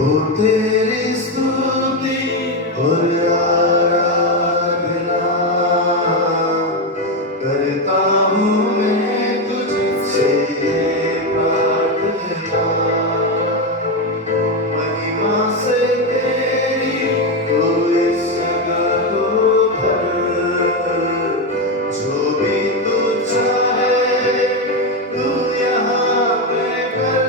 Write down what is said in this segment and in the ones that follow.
हो तेरी स्तुति और आराधना करता हूँ मैं तुझसे प्रार्थना। महिमा से तेरी तू इस जगह को भर, जो भी तू चाहे तू यहाँ पे कर।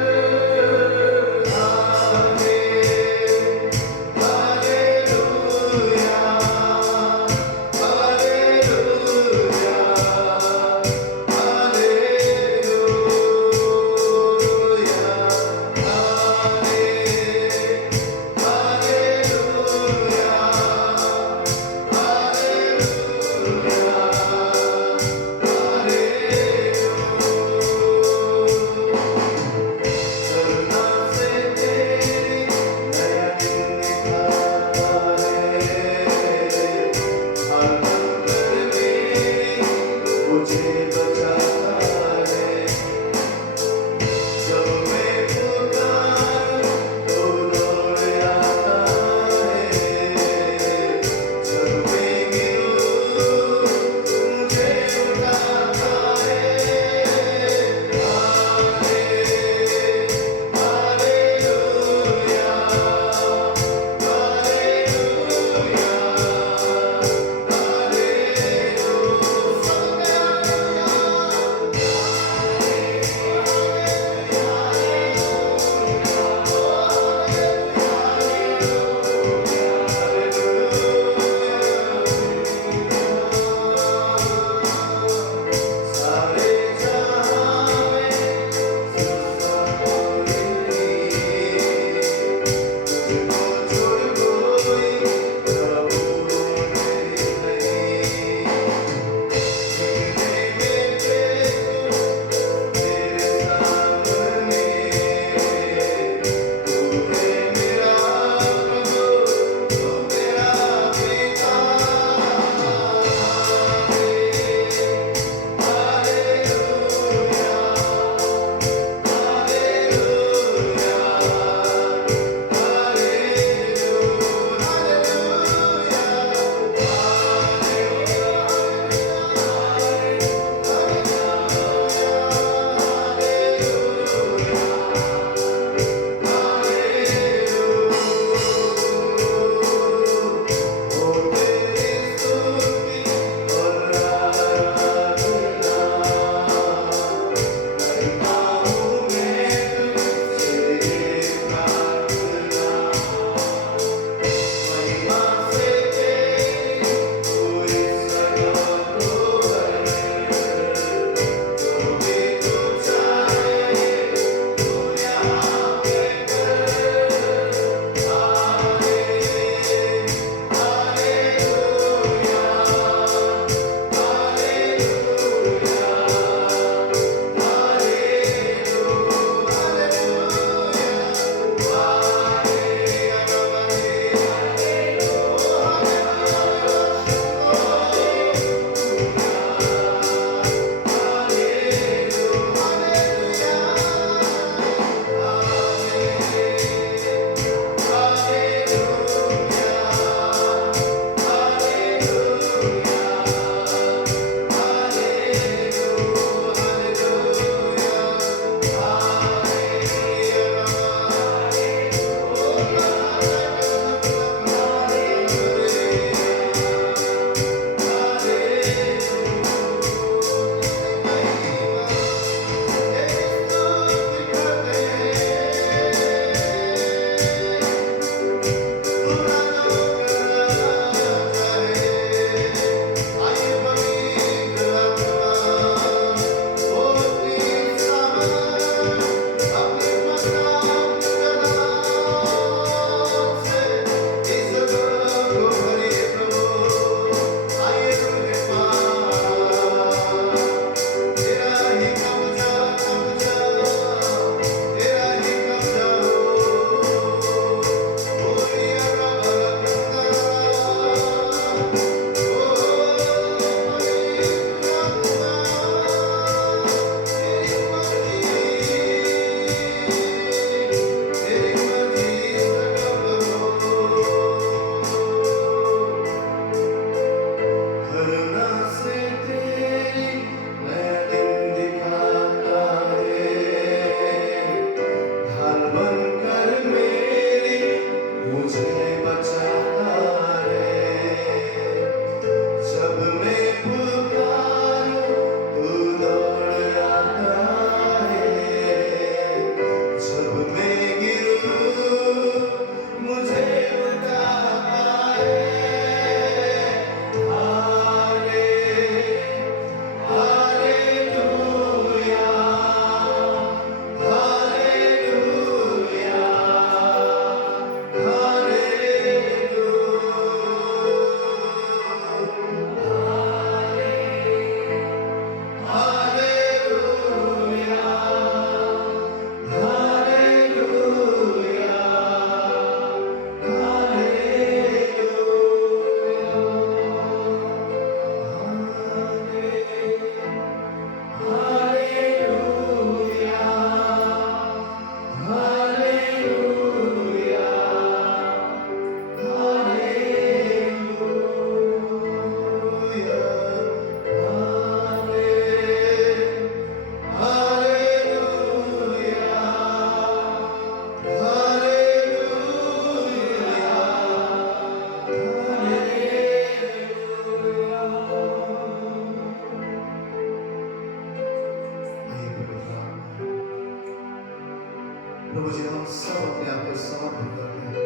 प्रभु जी हम सब अपने आप को समर्पित करते हैं।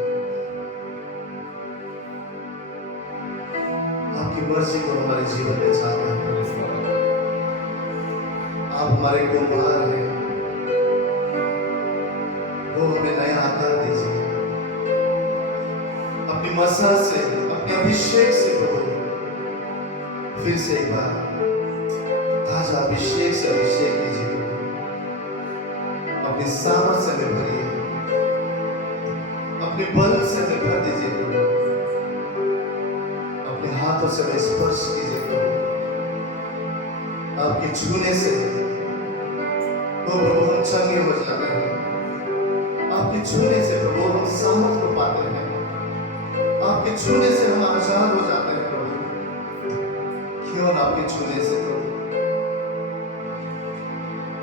आपकी मर्जी को हमारे जीवन में चाहते हैं प्रभु। आप हमारे कुम्हार हैं, वो हमें नया आकार दीजिए अपनी मसाल से, अपने अभिषेक से प्रभु। फिर से एक बार ताजा अभिषेक से अभिषेक कीजिए प्रभु। अपनी सामर्थ्य में भरिए, अपने बल से हमें भर दीजिए प्रभु। अपने हाथों से हमें स्पर्श कीजिए प्रभु। आपके छूने से ओ प्रभु हम चंगे हो जाते हैं। आपके छूने से प्रभु हम सामर्थ को पाते हैं। आपके छूने से हम आजाद हो जाते हैं प्रभु। क्यों ना आपके छूने से प्रभु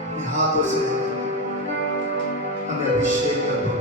अपने हाथों से हमें अभिषेक कर प्रभु।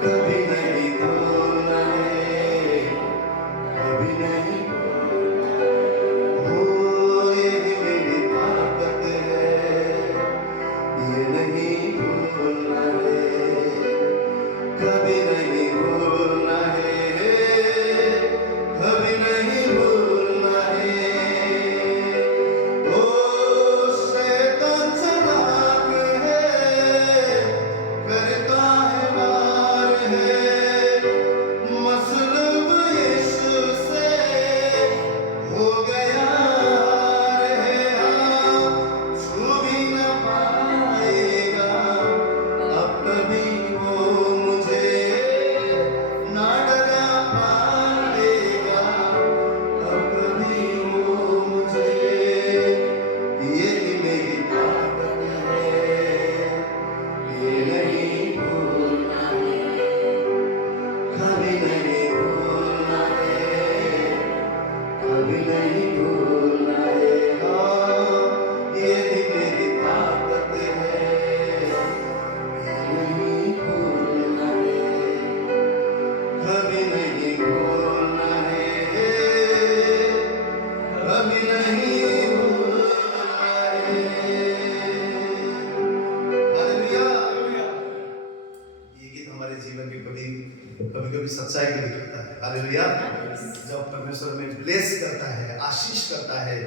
कभी नहीं भूलना है, कभी नहीं हो, यही मेरी ताकत है, ये नहीं भूलना है, कभी नहीं भूलना है, कभी नहीं भूलना है। ओ शैतान चालाक है, करता है वार है, मसलूब यीशु से हो गया है, छू भी न पाएगा अब कभी वो मुझे, ना डरा पाएगा अब कभी वो मुझे, यही मेरी ताकत है, ये नहीं भूलना है, कभी नहीं भूलना है, कभी नहीं भूलना है। हाँ, यही मेरी ताकत है, ये नहीं भूलना है, कभी नहीं भूलना है, कभी नहीं भूलना है। हालेलुया। ये गीत हमारे जीवन के कभी कभी सच्चाई को दिखाता है। हालेलुया। जब परमेश्वर हमें ब्लेस करता है, आशीष करता है,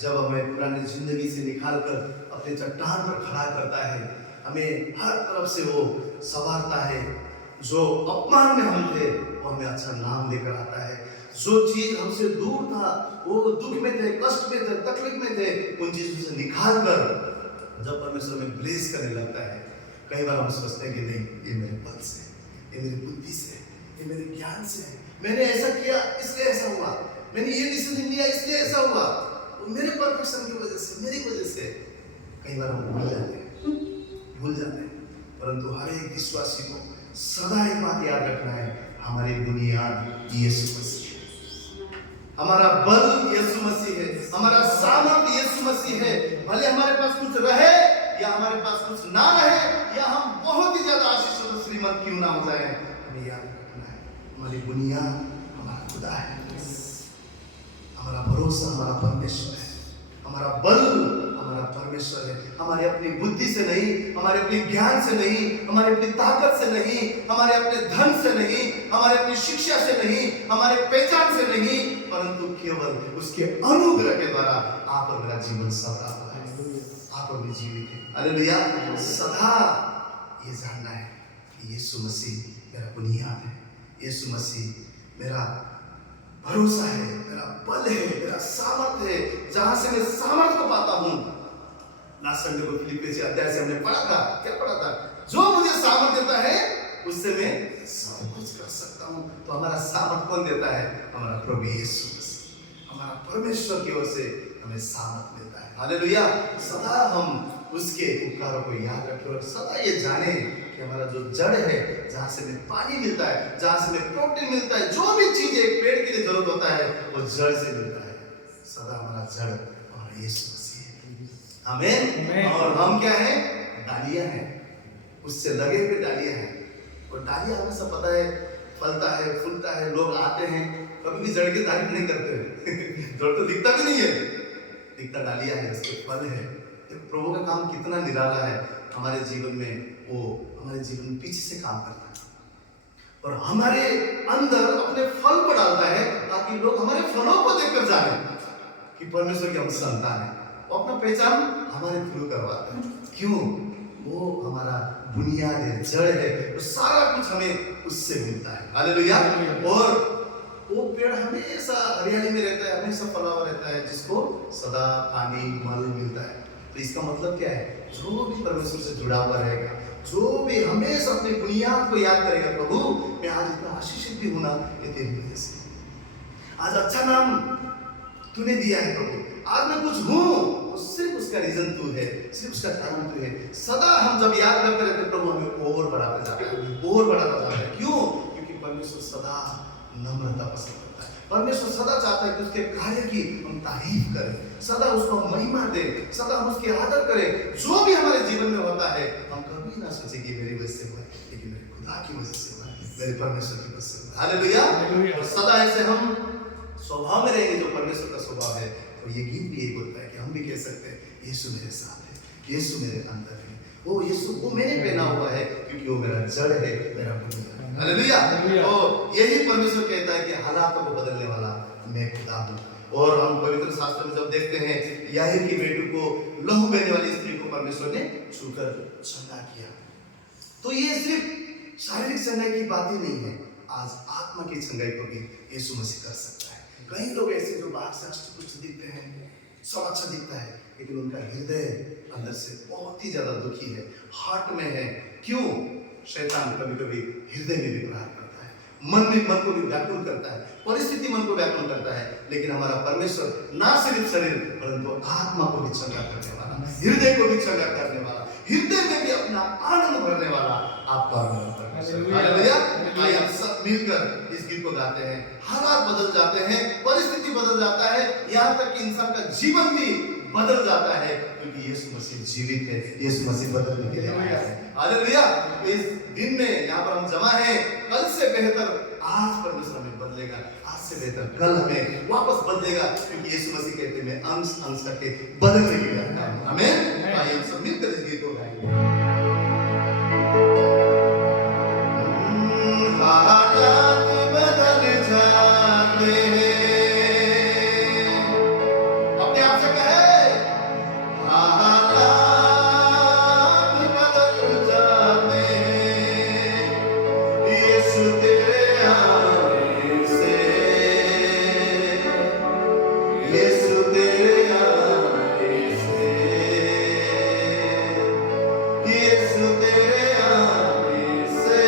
जब हमें पुरानी जिंदगी से निकाल कर अपने चट्टान पर खड़ा करता है, हमें हर तरफ से वो संवारता है। जो अपमान में हम थे वो हमें अच्छा नाम लेकर आता है। जो चीज हमसे दूर था, वो दुख में थे, कष्ट में थे, तकलीफ में थे, उन चीजों से निकाल कर जब परमेश्वर हमें ब्लेस करने लगता है, कई बार हम सोचते हैं कि नहीं, ये मेरे बल से, ये मेरी बुद्धि से, ये मेरे ज्ञान से, मैंने ऐसा किया इसलिए ऐसा हुआ, मैंने ये डिसीजन लिया इसलिए ऐसा हुआ, वो मेरे परफेक्शन की वजह से, मेरी वजह से। कई बार हम भूल जाते हैं। परंतु हर एक विश्वासी को सदा एक बात याद रखना है, हमारी बुनियाद यीशु मसीह है, हमारा बल यीशु मसीह है, हमारा सामर्थ्य यीशु मसीह है। भले हमारे पास कुछ रहे या हमारे पास कुछ ना रहे, या हम बहुत ही ज्यादा आशीष और श्रीमंत क्यों ना हो जाए, हमें याद रखना है हमारी बुनियाद हमारा खुदा है। हमारा भरोसा हमारा परमेश्वर है, हमारा बल हमारा परमेश्वर है। हमारे अपनी बुद्धि से नहीं, हमारे अपने ज्ञान से नहीं, हमारे अपनी ताकत से नहीं, हमारे अपने धन से नहीं, हमारे अपनी शिक्षा से नहीं, हमारे पहचान से नहीं, परंतु केवल उसके अनुग्रह के द्वारा आप और मेरा जीवन सदा हुआ है, आप और मैं जीवित है। हालेलुया। सदा ये जानना है कि यीशु मसीह मेरा बुनियाद है, यीशु मसीह मेरा भरोसा है, मेरा बल है, मेरा सामर्थ्य है, जहां से मैं सामर्थ्य को पाता हूं। लास्ट संडे को फिलिप्पी अध्याय से हमने पढ़ा था, क्या पढ़ा था? जो मुझे सामर्थ्य देता है उससे मैं सब कुछ कर सकता हूं। तो हमारा सामर्थ्य कौन देता है? हमारा प्रभु यीशु मसीह, हमारा परमेश्वर की ओर से हमें सामर्थ्य देता है। हालेलुया। सदा हम उसके उपकारों को याद रखें और सदा ये जाने कि हमारा जो जड़ है, जहाँ से हमें पानी मिलता है, जहाँ से हमें प्रोटीन मिलता है, जो भी चीज एक पेड़ के लिए जरूरत होता है वो जड़ से मिलता है। सदा हमारा जड़ हमारा यीशु मसीह है। आमीन। और हम क्या हैं? डालियां हैं, उससे लगे हुए डालियां हैं। और डालियां हमें सब पता है, फलता है, फूलता है, लोग आते हैं, कभी भी जड़ की तारीफ नहीं करते। जड़ तो दिखता भी नहीं है, दिखता डालियां है, उसके फल है। प्रभु का काम कितना निराला है हमारे जीवन में, वो हमारे जीवन में पीछे से काम करता है और हमारे अंदर अपने फल को डालता है, ताकि लोग हमारे फलों को देखकर जाने कि परमेश्वर की हम संतान है। वो अपना पहचान हमारे थ्रू करवाता है। क्यों? वो हमारा बुनियाद है, जड़ है, तो सारा कुछ हमें उससे मिलता है। हालेलुया। और वो पेड़ हमेशा हरियाली में रहता है, हमेशा फला हुआ रहता है, जिसको सदा पानी मल मिलता है। तो इसका मतलब क्या है? जो भी परमेश्वर से जुड़ा हुआ रहेगा, जो भी हमेशा अपनी बुनियाद को याद करेगा, प्रभु मैं आज इतना आशीषित भी हूं ना, ये तेरी वजह से। आज अच्छा नाम तूने दिया है प्रभु, आज मैं कुछ हूं तो सिर्फ उसका रीजन तू है, सिर्फ उसका कारण तू है। सदा हम जब याद करते रहते, प्रभु हमें और बढ़ाते जाता है, और बढ़ाता जाता है। क्यों? क्योंकि परमेश्वर सदा नम्रता पसंद करता है। परमेश्वर सदा चाहता है कि उसके कार्य की हम तारीफ करें, सदा उसको महिमा दें, सदा हम उसकी आदर करें। जो भी हमारे जीवन में होता है, हम कभी ना सोचे कि मेरी वजह से हुआ, लेकिन मेरे खुदा की वजह से हुआ। मेरे परमेश्वर की प्रसन्नता। हालेलुया। हालेलुया। और सदा ऐसे हम स्वभाव में रहेंगे जो परमेश्वर का स्वभाव है। तो ये गीत भी एक होता है कि हम भी कह सकते हैं यीशु मेरे साथ है, यीशु मेरे अंदर है, वो यीशु वो मैंने पहना हुआ है क्योंकि वो मेरा जड़ है, मेरा बुनियाद है। हालेलुया। हालेलुया। तो यही परमेश्वर कहता है कि हालातों को बदलने वाला मैं खुदा हूँ। और हम पवित्र शास्त्र में जब देखते हैं याहीर की बेटी को लहू बहने वाली स्त्री को परमेश्वर ने छूकर चंगा किया, तो ये सिर्फ शारीरिक चंगाई की बात ही नहीं है, आज आत्मा की चंगाई को भी यीशु मसीह कर सकता है। कई लोग ऐसे जो बाहर से अष्टपुष्ट दिखते हैं, सब अच्छा दिखता है, लेकिन उनका हृदय अंदर से बहुत ही ज्यादा दुखी है, हार्ट में है। क्यों? शैतान कभी कभी हृदय में भी प्रहार करता है, मन को भी व्याकुल करता है, परिस्थिति मन को व्याकुल करता है। लेकिन हमारा परमेश्वर ना सिर्फ शरीर परंतु आत्मा को भी चंगा करने वाला, हृदय को भी चंगा करने वाला, हृदय में भी अपना आनंद भरने वाला आपका परमेश्वर। हालेलुया। आइए हम सब मिलकर इस गीत को गाते हैं। हालात बदल जाते हैं, परिस्थिति बदल जाता है, यहाँ तक कि इंसान का जीवन भी बदल जाता है, क्योंकि यीशु मसीह जीवित है, यीशु मसीह बदलने के लिए आया है। हालेलुया। इस दिन में यहाँ पर हम जमा हैं, कल से बेहतर आज परमेश्वर हमें बदलेगा, आज से बेहतर कल हमें वापस बदलेगा, क्योंकि यीशु मसीह कहते हैं मैं अंश अंश करके बदलने के लिए आया हूं। आमीन। आइए हम सब मिलकर इस गीत को गाएंगे। हालात बदल जाते हैं, अपने आप से कहे हालात बदल जाते हैं, यीशु तेरे आने से, यीशु तेरे आने से, यीशु तेरे आने से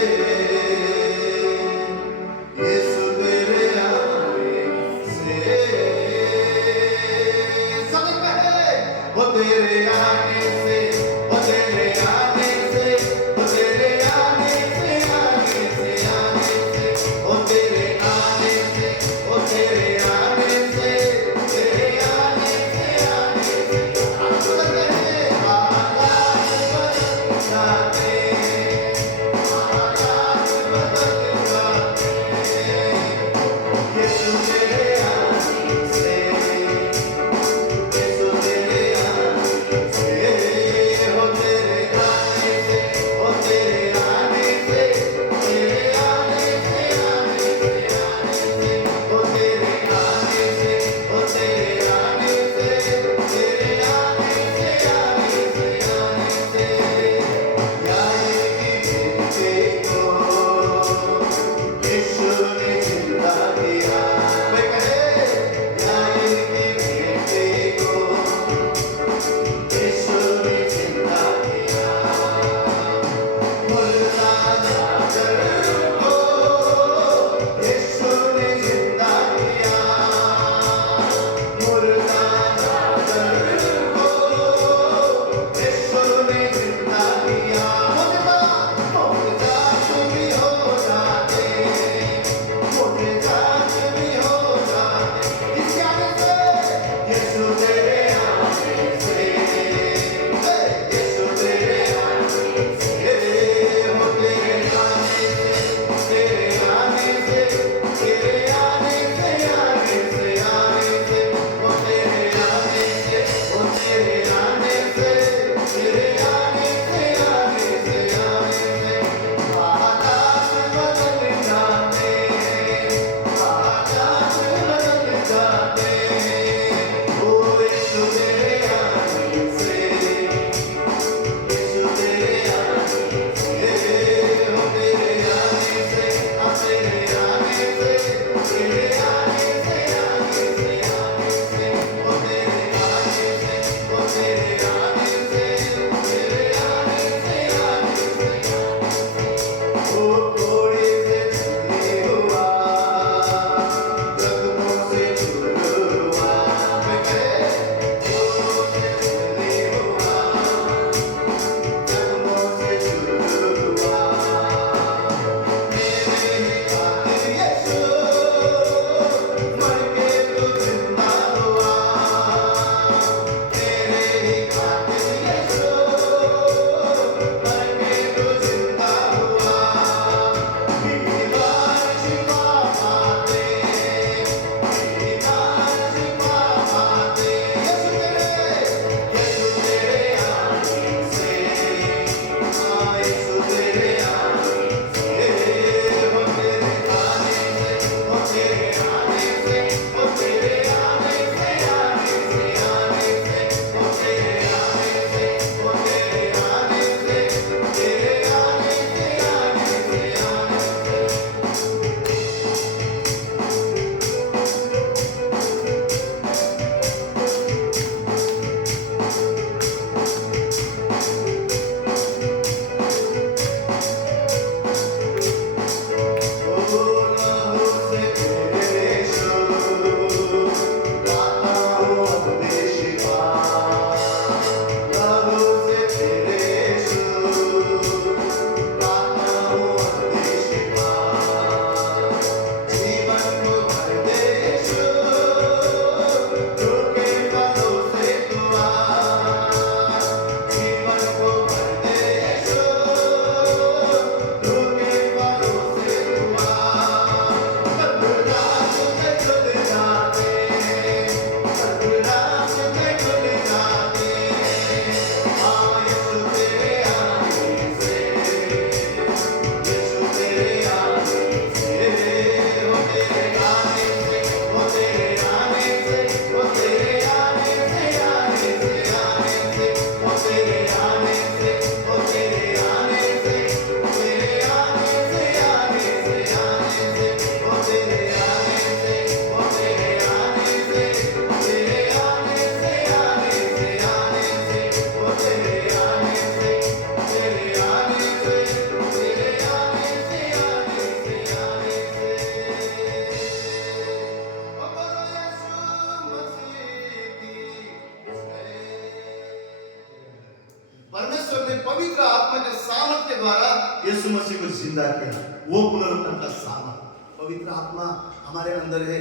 जिंदा किया, वो पुनरुत्थान का सामर्थ, पवित्र आत्मा हमारे अंदर है।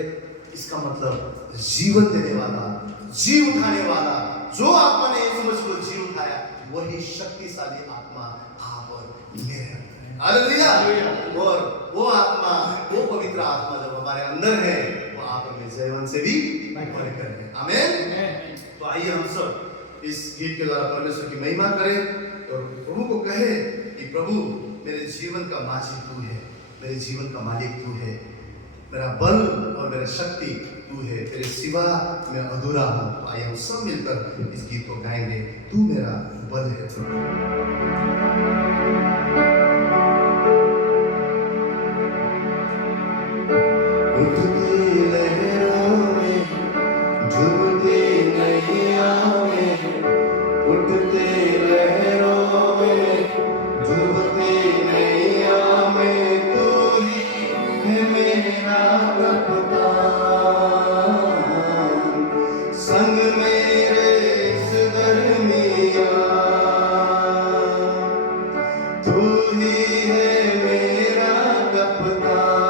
इसका मतलब जीवन देने वाला, जी उठाने वाला, जो आत्मा ने यीशु मसीह को जी उठाया, वही शक्तिशाली आत्मा आप और मेरे अंदर है। हालेलुया। और वो आत्मा, वो पवित्र आत्मा जब हमारे अंदर है, वो आप और मैं जीवन से भी बढ़कर है। आमीन। तो आइए हम सब इस गीत के द्वारा परमेश्वर की महिमा करें और प्रभु को कहे कि प्रभु मेरे जीवन का माझी तू है, मेरे जीवन का मालिक तू है, मेरा बल और मेरा शक्ति तू है, तेरे सिवा मैं अधूरा हूँ। आइए हम सब मिलकर इस गीत को गाएंगे, तू मेरा बल है प्रभु। उठती लहरों में, डूबती नैया में, उठते लहरों में, डूबती नैया में, तू ही है मेरा कप्तान, संग मेरे इस दरमियाँ, तू ही है मेरा कप्तान,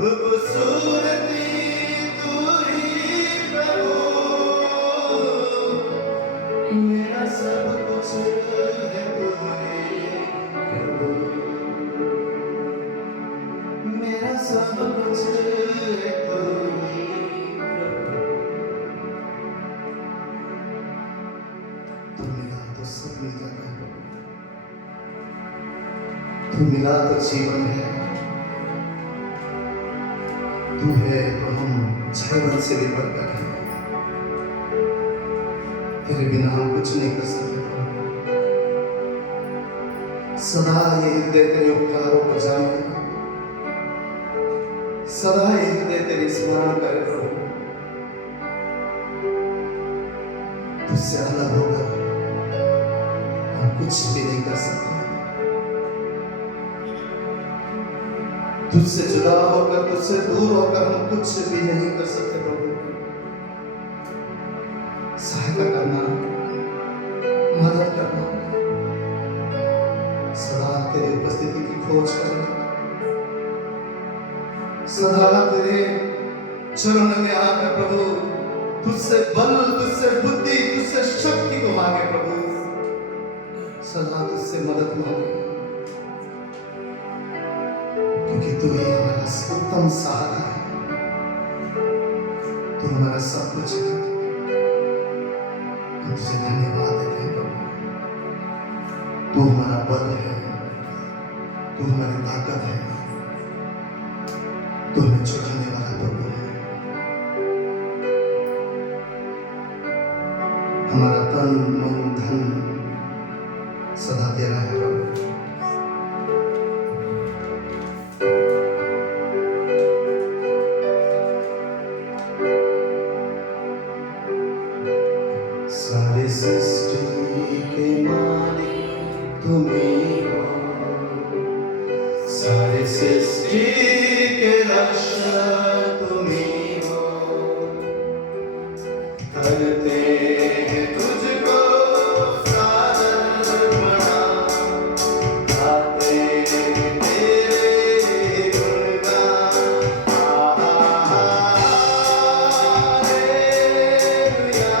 खूबसूरती तू ही प्रभु, मेरा सब कुछ है तू ही प्रभु, मेरा सब कुछ है तू ही प्रभु। तू मिला तो सब मिल जाता है प्रभु, तू मिला तो जीवन है, तू है तो हम जीवन से भी बढ़कर हैं। तेरे बिना हम कुछ नहीं कर सकते प्रभु। सदा ये हृदय तेरे उपकारों को जाने, सदा ये हृदय तेरी स्मरण करे प्रभु। तुझसे अलग होकर हम कुछ भी नहीं कर सकते, तुझसे जुदा होकर, तुझसे दूर होकर हम कुछ भी नहीं कर सकते प्रभु। सहायता करना, मदद करना, सदा तेरी उपस्थिति की खोज करें, सदा तेरे चरण में आकर प्रभु तुझसे बल, तुझसे बुद्धि, तुझसे शक्ति को मांगे प्रभु, सदा तुझसे मदद मांगे, क्योंकि तू ही हमारा उत्तम सहारा है, तू हमारा सब कुछ है। हम तुझे धन्यवाद देते हैं प्रभु। तू हमारा बल है, तू हमारी ताकत है, तू हमें छुड़ाने वाला प्रभु है। हमारा तन मन धन सदा तेरा है प्रभु। सारी सृष्टि के मालिक तुम ही हो, सारी सृष्टि के रक्षक तुम ही हो, करते हैं तुझको सादर प्रणाम, गाते हैं तेरे गुणगान। हालेलुया,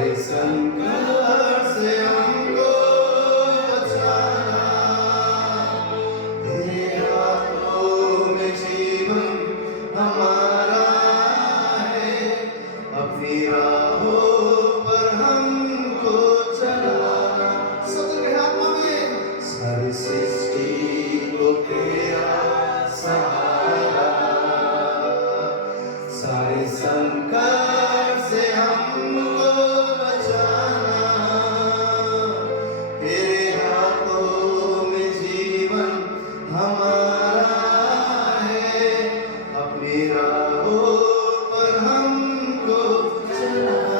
सारे संकट से हमको बचाना, तेरे हाथों में जीवन हमारा है, अपनी राहों पर हमको चलाना। सब के हाथों में सारी सृष्टि को तेरा सहारा, सारे संकट से हमको बचाना, तेरे हाथों में जीवन हमारा है, अपनी राहों पर हमको चलाना।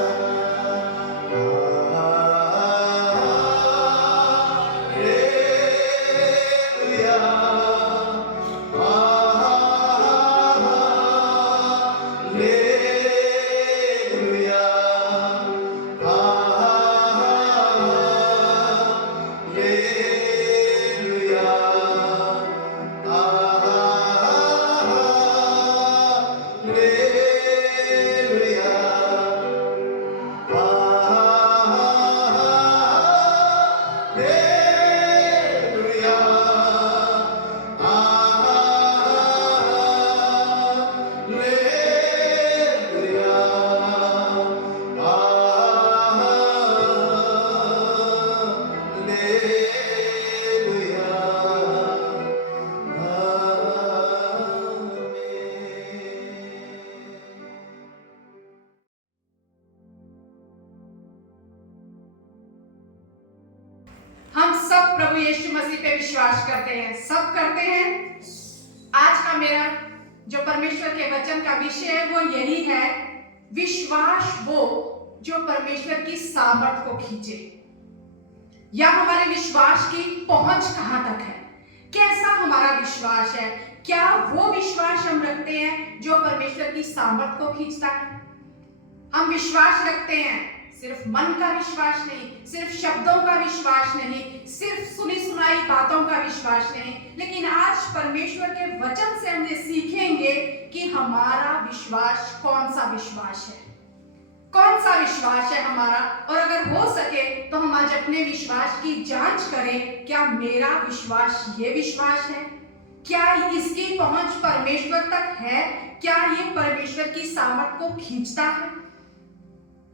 हम सब प्रभु यीशु मसीह पे विश्वास करते हैं, सब करते हैं। आज का मेरा जो परमेश्वर के वचन का विषय है वो यही है, विश्वास वो जो परमेश्वर की सामर्थ को खींचे, या हमारे विश्वास की पहुंच कहां तक है, कैसा हमारा विश्वास है, क्या वो विश्वास हम रखते हैं जो परमेश्वर की सामर्थ को खींचता है। हम विश्वास रखते हैं, सिर्फ मन का विश्वास नहीं, सिर्फ शब्दों का विश्वास नहीं, सिर्फ सुनी सुनाई बातों का विश्वास नहीं, लेकिन आज परमेश्वर के वचन से हमने सीखेंगे कि हमारा विश्वास कौन सा विश्वास है, कौन सा विश्वास है हमारा। और अगर हो सके तो हम आज अपने विश्वास की जांच करें, क्या मेरा विश्वास ये विश्वास है, क्या इसकी पहुंच परमेश्वर तक है, क्या ये परमेश्वर की सामर्थ को खींचता है।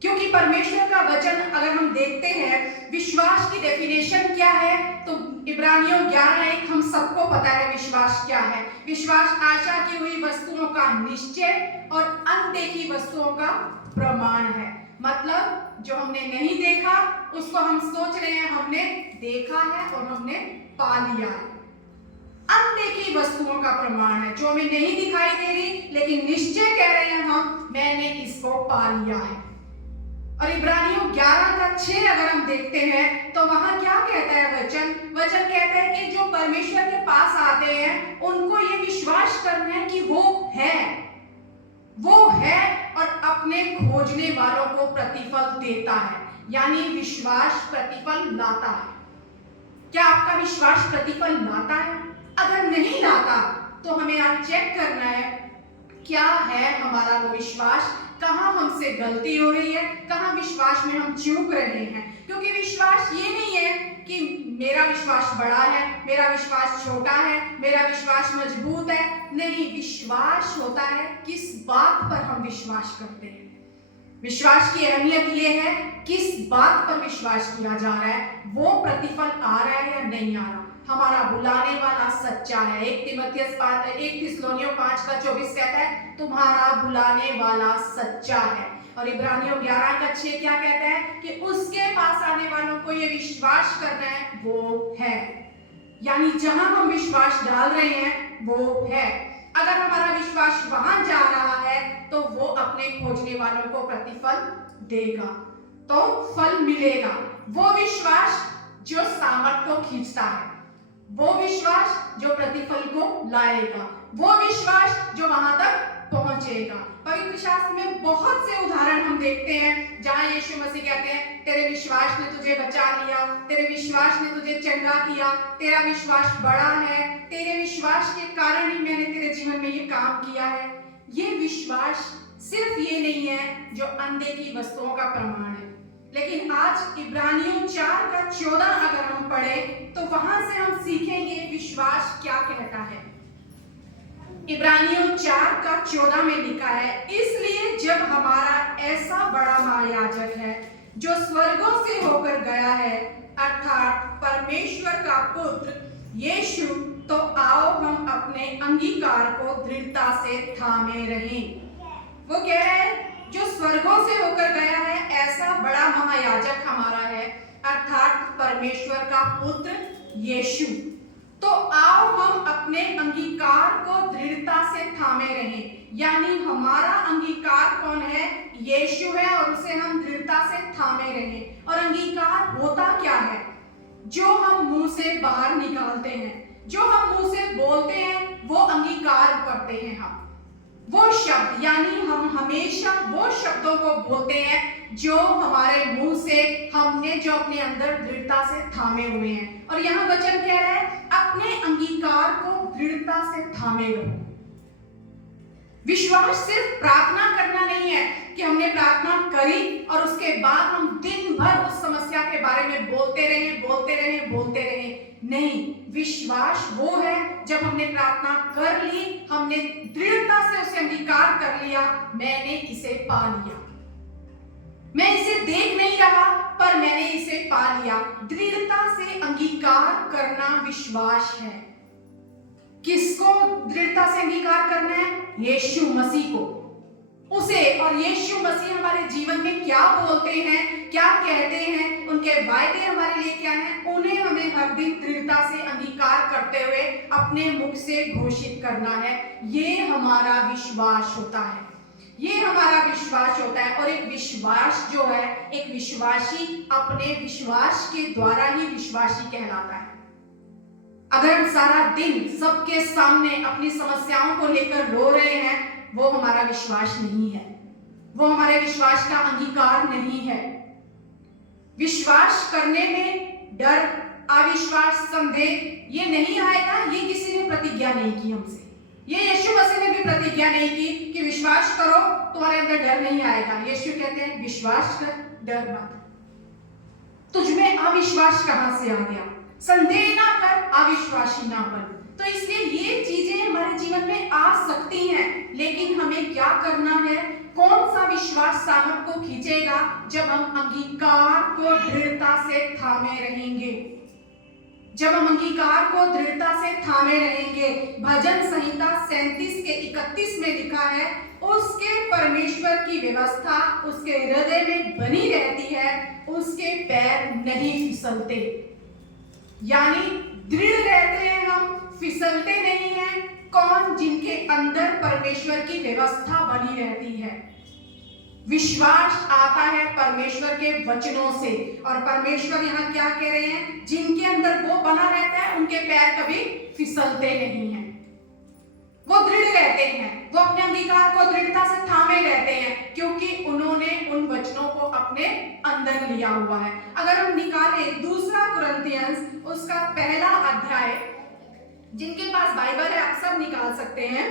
क्योंकि परमेश्वर का वचन अगर हम देखते हैं, विश्वास की डेफिनेशन क्या है, तो इब्रानियों 11:1 हम सबको पता है विश्वास क्या है। विश्वास आशा की हुई वस्तुओं का निश्चय और अनदेखी वस्तुओं का प्रमाण है। मतलब जो हमने नहीं देखा उसको हम सोच रहे हैं हमने देखा है और हमने पा लिया है। अनदेखी वस्तुओं का प्रमाण है, जो हमें नहीं दिखाई दे रही लेकिन निश्चय कह रहे हैं हम, मैंने इसको पा लिया है। और इब्रानियों 11:6 अगर हम देखते हैं तो वहां क्या कहता है वचन कहता है कि जो परमेश्वर के पास आते हैं उनको ये विश्वास करना है कि वो है और अपने खोजने वालों को प्रतिफल देता है, यानी विश्वास प्रतिफल लाता है। क्या आपका विश्वास प्रतिफल लाता है? अगर नहीं लाता तो हमें आज चेक करना है क्या है हमारा वो विश्वास, कहां हमसे गलती हो रही है, कहां विश्वास में हम चूक रहे हैं। क्योंकि विश्वास ये नहीं है कि मेरा विश्वास बड़ा है, मेरा विश्वास छोटा है, मेरा विश्वास मजबूत है। नहीं, विश्वास होता है किस बात पर हम विश्वास करते हैं। विश्वास की अहमियत ये है किस बात पर विश्वास किया जा रहा है, वो प्रतिफल आ रहा है या नहीं आ रहा। हमारा बुलाने वाला सच्चा है। 1 थिस्सलुनीयों 5:24 कहता है तुम्हारा बुलाने वाला सच्चा है। और इब्रानियों 11:6 क्या कहता है कि उसके पास आने वालों को ये विश्वास करना है वो है, यानी जहां हम विश्वास डाल रहे हैं वो है। अगर हमारा विश्वास वहां जा रहा है तो वो अपने खोजने वालों को प्रतिफल देगा, तो फल मिलेगा। वो विश्वास जो सामर्थ को खींचता है, वो विश्वास जो प्रतिफल को लाएगा, वो विश्वास जो वहां तक पहुंचेगा। पवित्र शास्त्र में बहुत से उदाहरण हम देखते हैं जहां यीशु मसीह कहते हैं तेरे विश्वास ने तुझे बचा लिया, तेरे विश्वास ने तुझे चंगा किया, तेरा विश्वास बड़ा है, तेरे विश्वास के कारण ही मैंने तेरे जीवन में ये काम किया है। ये विश्वास सिर्फ ये नहीं है जो अनदेखी वस्तुओं का प्रमाण है, लेकिन आज इब्रानियों 4:14 अगर हम पढ़ें तो वहां से हम सीखेंगे विश्वास क्या कहता है। इब्रानियों 4:14 में लिखा है, इसलिए जब हमारा ऐसा बड़ा महायाजक है जो स्वर्गों से होकर गया है, अर्थात परमेश्वर का पुत्र यीशु, तो आओ हम अपने अंगीकार को दृढ़ता से थामे रहें। वो कह रहा है जो स्वर्गों से होकर गया है, ऐसा बड़ा महायाजक हमारा है, अर्थात परमेश्वर का पुत्र यीशु, तो आओ हम अपने अंगीकार को दृढ़ता से थामे रहें। यानी हमारा अंगीकार कौन है? यीशु है, और उसे हम दृढ़ता से थामे रहें। और अंगीकार होता क्या है? जो हम मुंह से बाहर निकालते हैं, जो हम मुंह से बोलते हैं, वो अंगीकार करते हैं हम। वो शब्द, यानी हम हमेशा वो शब्दों को बोलते हैं जो हमारे मुंह से हमने जो अपने अंदर दृढ़ता से थामे हुए हैं। और यहाँ वचन कह रहा है अपने अंगीकार को दृढ़ता से थामे रहो। विश्वास सिर्फ प्रार्थना करना नहीं है कि हमने प्रार्थना करी और उसके बाद हम दिन भर उस समस्या के बारे में बोलते रहे। नहीं, विश्वास वो है जब हमने प्रार्थना कर ली, हमने दृढ़ता से उसे अंगीकार कर लिया, मैंने इसे पा लिया, मैं इसे देख नहीं रहा पर मैंने इसे पा लिया। दृढ़ता से अंगीकार करना विश्वास है। किसको दृढ़ता से अंगीकार करना है? यीशु मसीह को, उसे। और यीशु मसीह हमारे जीवन में क्या बोलते हैं, क्या कहते हैं, उनके वायदे हमारे लिए क्या हैं, उन्हें हमें हर दिन दृढ़ता से अंगीकार करते हुए अपने मुख से घोषित करना है। ये हमारा विश्वास होता है, ये हमारा विश्वास होता है। और एक विश्वास जो है, एक विश्वासी अपने विश्वास के द्वारा ही विश्वासी कहलाता है। अगर हम सारा दिन सबके सामने अपनी समस्याओं को लेकर रो रहे हैं, वो हमारा विश्वास नहीं है, वो हमारे विश्वास का अंगीकार नहीं है। विश्वास करने में डर, अविश्वास, संदेह ये नहीं आएगा। ये किसी ने प्रतिज्ञा नहीं की हमसे, ये यीशु मसीह ने भी प्रतिज्ञा नहीं की कि विश्वास करो तुम्हारे अंदर डर नहीं आएगा। यीशु कहते हैं विश्वास कर, डर मत। तुझमें अविश्वास कहां से आ गया? संदेह ना कर, अविश्वासी ना बन। तो इसलिए ये चीजें हमारे जीवन में आ सकती हैं, लेकिन हमें क्या करना है? कौन सा विश्वास सामर्थ को खींचेगा? जब हम अंगीकार को दृढ़ता से थामे रहेंगे, जब हम अंगीकार को दृढ़ता से थामे रहेंगे। भजन संहिता 37:31 में लिखा है, उसके परमेश्वर की व्यवस्था उसके हृदय में बनी रहती है, उसके पैर नहीं फिसलते। यानी दृढ़ रहते हैं हम, फिसलते नहीं हैं। कौन? जिनके अंदर परमेश्वर की व्यवस्था बनी रहती है। विश्वास आता है परमेश्वर के वचनों से, और परमेश्वर यहाँ क्या कह रहे हैं? जिनके अंदर वो बना रहता है उनके पैर कभी फिसलते नहीं हैं, वो दृढ़ रहते हैं, वो अपने अंगीकार को दृढ़ता से थामे रहते हैं, क्योंकि उन्होंने उन वचनों को अपने अंदर लिया हुआ है। अगर हम निकालें 2 कुरिन्थियंस उसका 1 अध्याय, जिनके पास बाइबल है आप सब निकाल सकते हैं।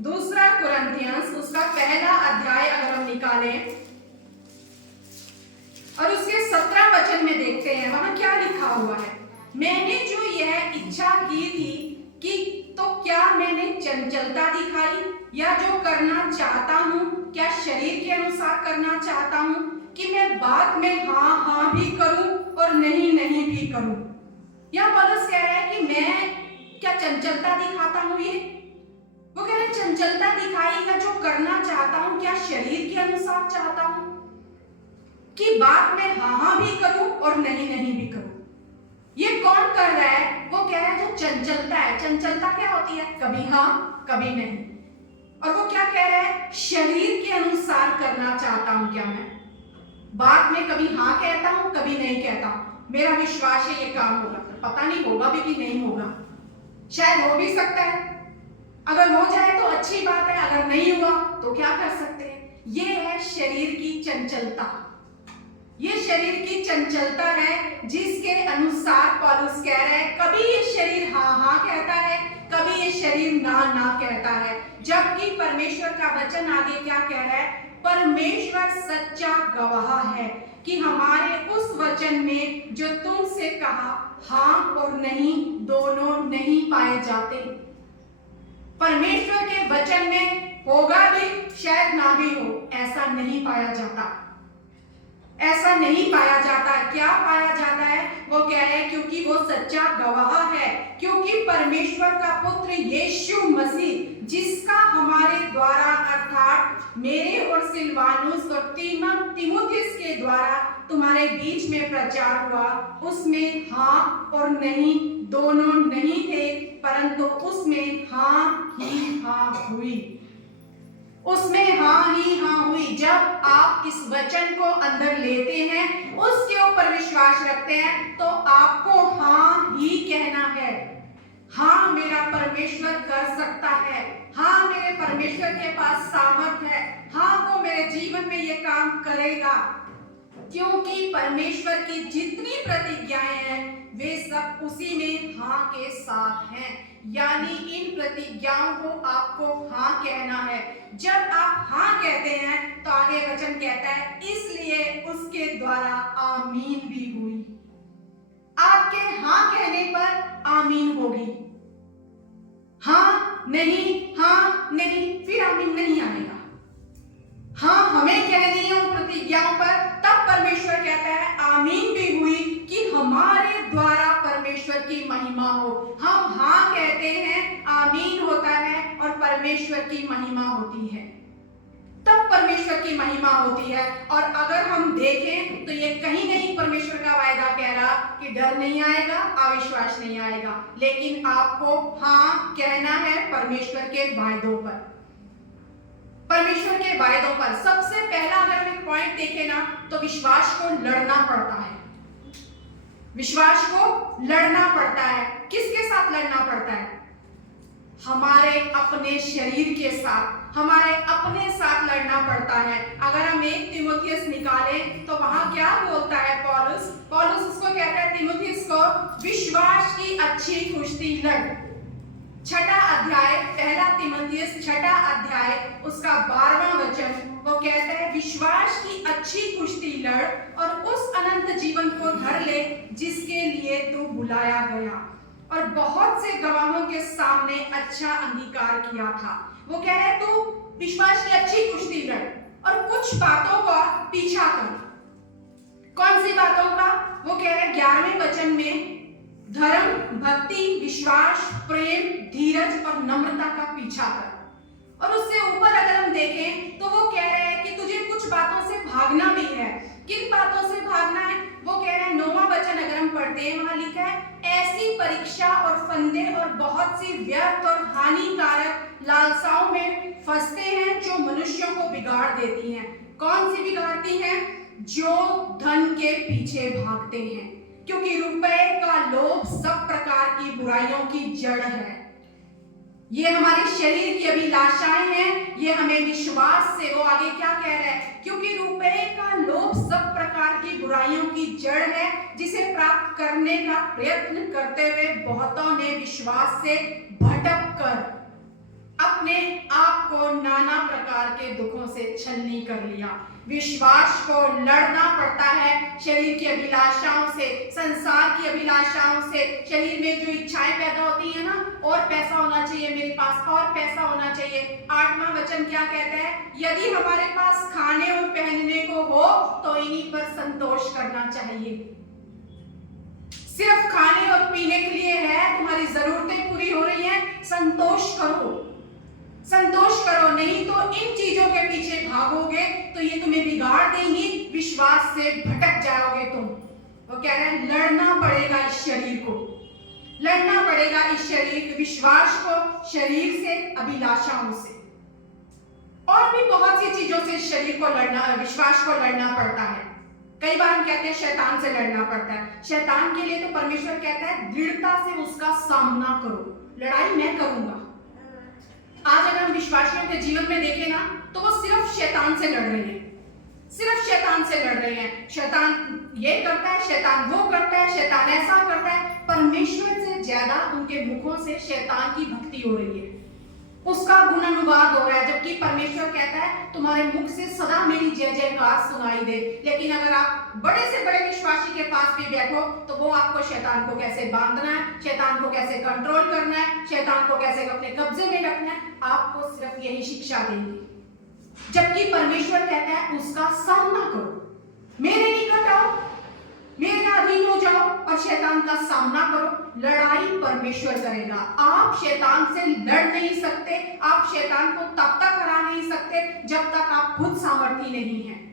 2 कुरिन्थियंस उसका 1 अध्याय अगर हम निकालें और उसके 17 वचन में देखते हैं, वहां क्या लिखा हुआ है? मैंने जो यह इच्छा की थी कि तो क्या मैंने चंचलता दिखाई, या जो करना चाहता हूं क्या शरीर के अनुसार करना चाहता हूं, कि मैं बात में हाँ हाँ भी करूं और नहीं नहीं भी करूं। यह पौलुस कह रहा है कि मैं क्या चंचलता दिखाता हूं? ये वो कह रहे हैं चंचलता दिखाई, या जो करना चाहता हूं क्या शरीर के अनुसार चाहता हूं, कि बात में हाँ हाँ भी करूं और नहीं नहीं भी करूं। ये कौन कर रहा है? वो कह रहा है जो चंचलता है। चंचलता क्या होती है? कभी हाँ कभी नहीं। और वो क्या कह रहा है? शरीर के अनुसार करना चाहता हूं क्या मैं, बात में कभी हाँ कहता हूं कभी नहीं कहता हूं। मेरा विश्वास है ये काम होगा, पता नहीं होगा भी कि नहीं होगा, शायद हो भी सकता है। अगर हो जाए तो अच्छी बात है, अगर नहीं हुआ तो क्या कर सकते हैं? ये है शरीर की चंचलता, ये शरीर की चंचलता है जिसके अनुसार पौलुस कह रहा है कभी ये शरीर हाँ हाँ कहता है, कभी ये शरीर ना ना कहता है। जबकि परमेश्वर का वचन आगे क्या कह रहा है? परमेश्वर सच्चा गवाह है कि हमारे उस वचन में जो तुमसे कहा हाँ और नहीं दोनों नहीं पाए जाते। परमेश्वर के वचन में होगा भी शायद ना भी हो, ऐसा नहीं पाया जाता। ऐसा नहीं पाया जाता। क्या पाया जाता है? वो कह रहे हैं क्योंकि वो सच्चा गवाह है, क्योंकि परमेश्वर का पुत्र यीशु मसीह जिसका हमारे द्वारा अर्थात मेरे और सिलवानुस और तीमुथियुस के द्वारा तुम्हारे बीच में प्रचार हुआ, उसमें हाँ और नहीं दोनों नहीं थे, परंतु उसमें हाँ ही हाँ हुई। उसमें हाँ ही हाँ हुई। जब आप इस वचन को अंदर लेते हैं, उसके ऊपर विश्वास रखते हैं, तो आपको हाँ ही कहना है। हाँ, मेरा परमेश्वर कर सकता है। हाँ, मेरे परमेश्वर के पास सामर्थ है। हाँ, वो मेरे जीवन में ये काम करेगा, क्योंकि परमेश्वर की जितनी प्रतिज्ञाएं हैं वे सब उसी में हाँ के साथ हैं। यानी इन प्रतिज्ञाओं को आपको हाँ कहना है। जब आप हाँ कहते हैं तो आगे वचन कहता है इसलिए उसके द्वारा आमीन भी हुई। आपके हाँ कहने पर आमीन होगी। हाँ नहीं फिर आमीन नहीं आएगा। हाँ हमें कहनी है उन प्रतिज्ञाओं पर, तब परमेश्वर कहता है आमीन भी हुई कि हमारे द्वारा परमेश्वर की महिमा हो। हम हाँ कहते हैं, आमीन होता है और परमेश्वर की महिमा होती है, तब परमेश्वर की महिमा होती है। और अगर हम देखें तो ये कहीं परमेश्वर का वायदा कह रहा कि डर नहीं आएगा, अविश्वास नहीं आएगा, लेकिन आपको हाँ कहना है परमेश्वर के वायदों पर। परमेश्वर के वायदों पर सबसे पहला अगर हम एक पॉइंट देखें ना, तो विश्वास को लड़ना पड़ता है। विश्वास को लड़ना पड़ता है। किसके साथ लड़ना पड़ता है? हमारे अपने शरीर के साथ, हमारे अपने साथ लड़ना पड़ता है। अगर हम 1 तीमुथियुस निकालें तो वहां क्या बोलता है पौलुस उसको कहता है तीमुथियुस को, विश्वास की अच्छी कुश्ती लड़। 6 अध्याय 1 तीमुथियुस 6 अध्याय उसका 12वां वचन, वो कहता है विश्वास की अच्छी कुश्ती लड़ और उस अनंत जीवन को धर ले जिसके लिए तू बुलाया गया और बहुत से गवाहों के सामने अच्छा अंगीकार किया था। वो कह रहे तू विश्वास की अच्छी कुश्ती लड़ और कुछ बातों का पीछा कर। कौन सी बातों का? वो कह रहे 11वें वचन में धर्म, भक्ति, विश्वास, प्रेम, धीरज और नम्रता का पीछा कर। और उससे ऊपर अगर हम देखें तो वो कह रहे हैं कि तुझे कुछ बातों से भागना भी है। किन बातों से भागना है? वो कह रहे हैं 9वां वचन अगर हम पढ़ते हैं, वहां लिखा है ऐसी परीक्षा और फंदे और बहुत सी व्यर्थ और हानिकारक लालसाओं में फंसते हैं जो मनुष्यों को बिगाड़ देती हैं। कौन सी बिगाड़ती हैं? जो धन के पीछे भागते हैं, क्योंकि रुपए का लोभ सब प्रकार की बुराइयों की जड़ है। ये हमारे शरीर की अभिलाषाएं हैं, ये हमें विश्वास से, वो आगे क्या कह रहा है, क्योंकि रुपए का लोभ सब प्रकार की बुराइयों की जड़ है जिसे प्राप्त करने का प्रयत्न करते हुए बहुतों ने विश्वास से भटक कर अपने आप को नाना प्रकार के दुखों से छलनी कर लिया। विश्वास को लड़ना पड़ता है शरीर की अभिलाषाओं से, संसार की अभिलाषाओं से। शरीर में जो इच्छाएं पैदा होती है ना, और पैसा होना चाहिए मेरे पास, और पैसा होना चाहिए। 8वां वचन क्या कहता है? यदि हमारे पास खाने और पहनने को हो तो इन्हीं पर संतोष करना चाहिए। सिर्फ खाने और पीने के लिए है, तुम्हारी जरूरतें पूरी हो रही हैं, संतोष करो, संतोष करो, नहीं तो इन चीजों के पीछे भागोगे तो ये तुम्हें बिगाड़ देंगी, विश्वास से भटक जाओगे तुम। वो कह रहे हैं लड़ना पड़ेगा इस शरीर को, लड़ना पड़ेगा इस शरीर, विश्वास को शरीर से, अभिलाषाओं से, और भी बहुत सी चीजों से शरीर को लड़ना, विश्वास को लड़ना पड़ता है। कई बार हम कहते हैं शैतान से लड़ना पड़ता है। शैतान के लिए तो परमेश्वर कहता है दृढ़ता से उसका सामना करो, लड़ाई मैं करूंगा। आज अगर हम विश्वासियों के जीवन में देखें ना, तो वो सिर्फ शैतान से लड़ रहे हैं, सिर्फ शैतान से लड़ रहे हैं। शैतान ये करता है, शैतान वो करता है, शैतान ऐसा करता है। परमेश्वर से ज्यादा उनके मुखों से शैतान की भक्ति हो रही है, उसका गुणानुवाद हो रहा है, जबकि परमेश्वर कहता है तुम्हारे मुख से सदा मेरी जय जयकार सुनाई दे। लेकिन अगर आप बड़े से बड़े विश्वासी के पास भी बैठो तो वो आपको शैतान को कैसे बांधना है, शैतान को कैसे कंट्रोल करना है, शैतान को कैसे अपने कब्जे में रखना है, आपको सिर्फ यही शिक्षा देंगे। जबकि परमेश्वर कहता है उसका सामना करो, मेरे निकट आओ, मेरे अधीन हो जाओ और शैतान का सामना करो। लड़ाई परमेश्वर करेगा। आप शैतान से लड़ नहीं सकते, आप शैतान को तब तक हरा नहीं सकते जब तक आप खुद सामर्थी नहीं हैं।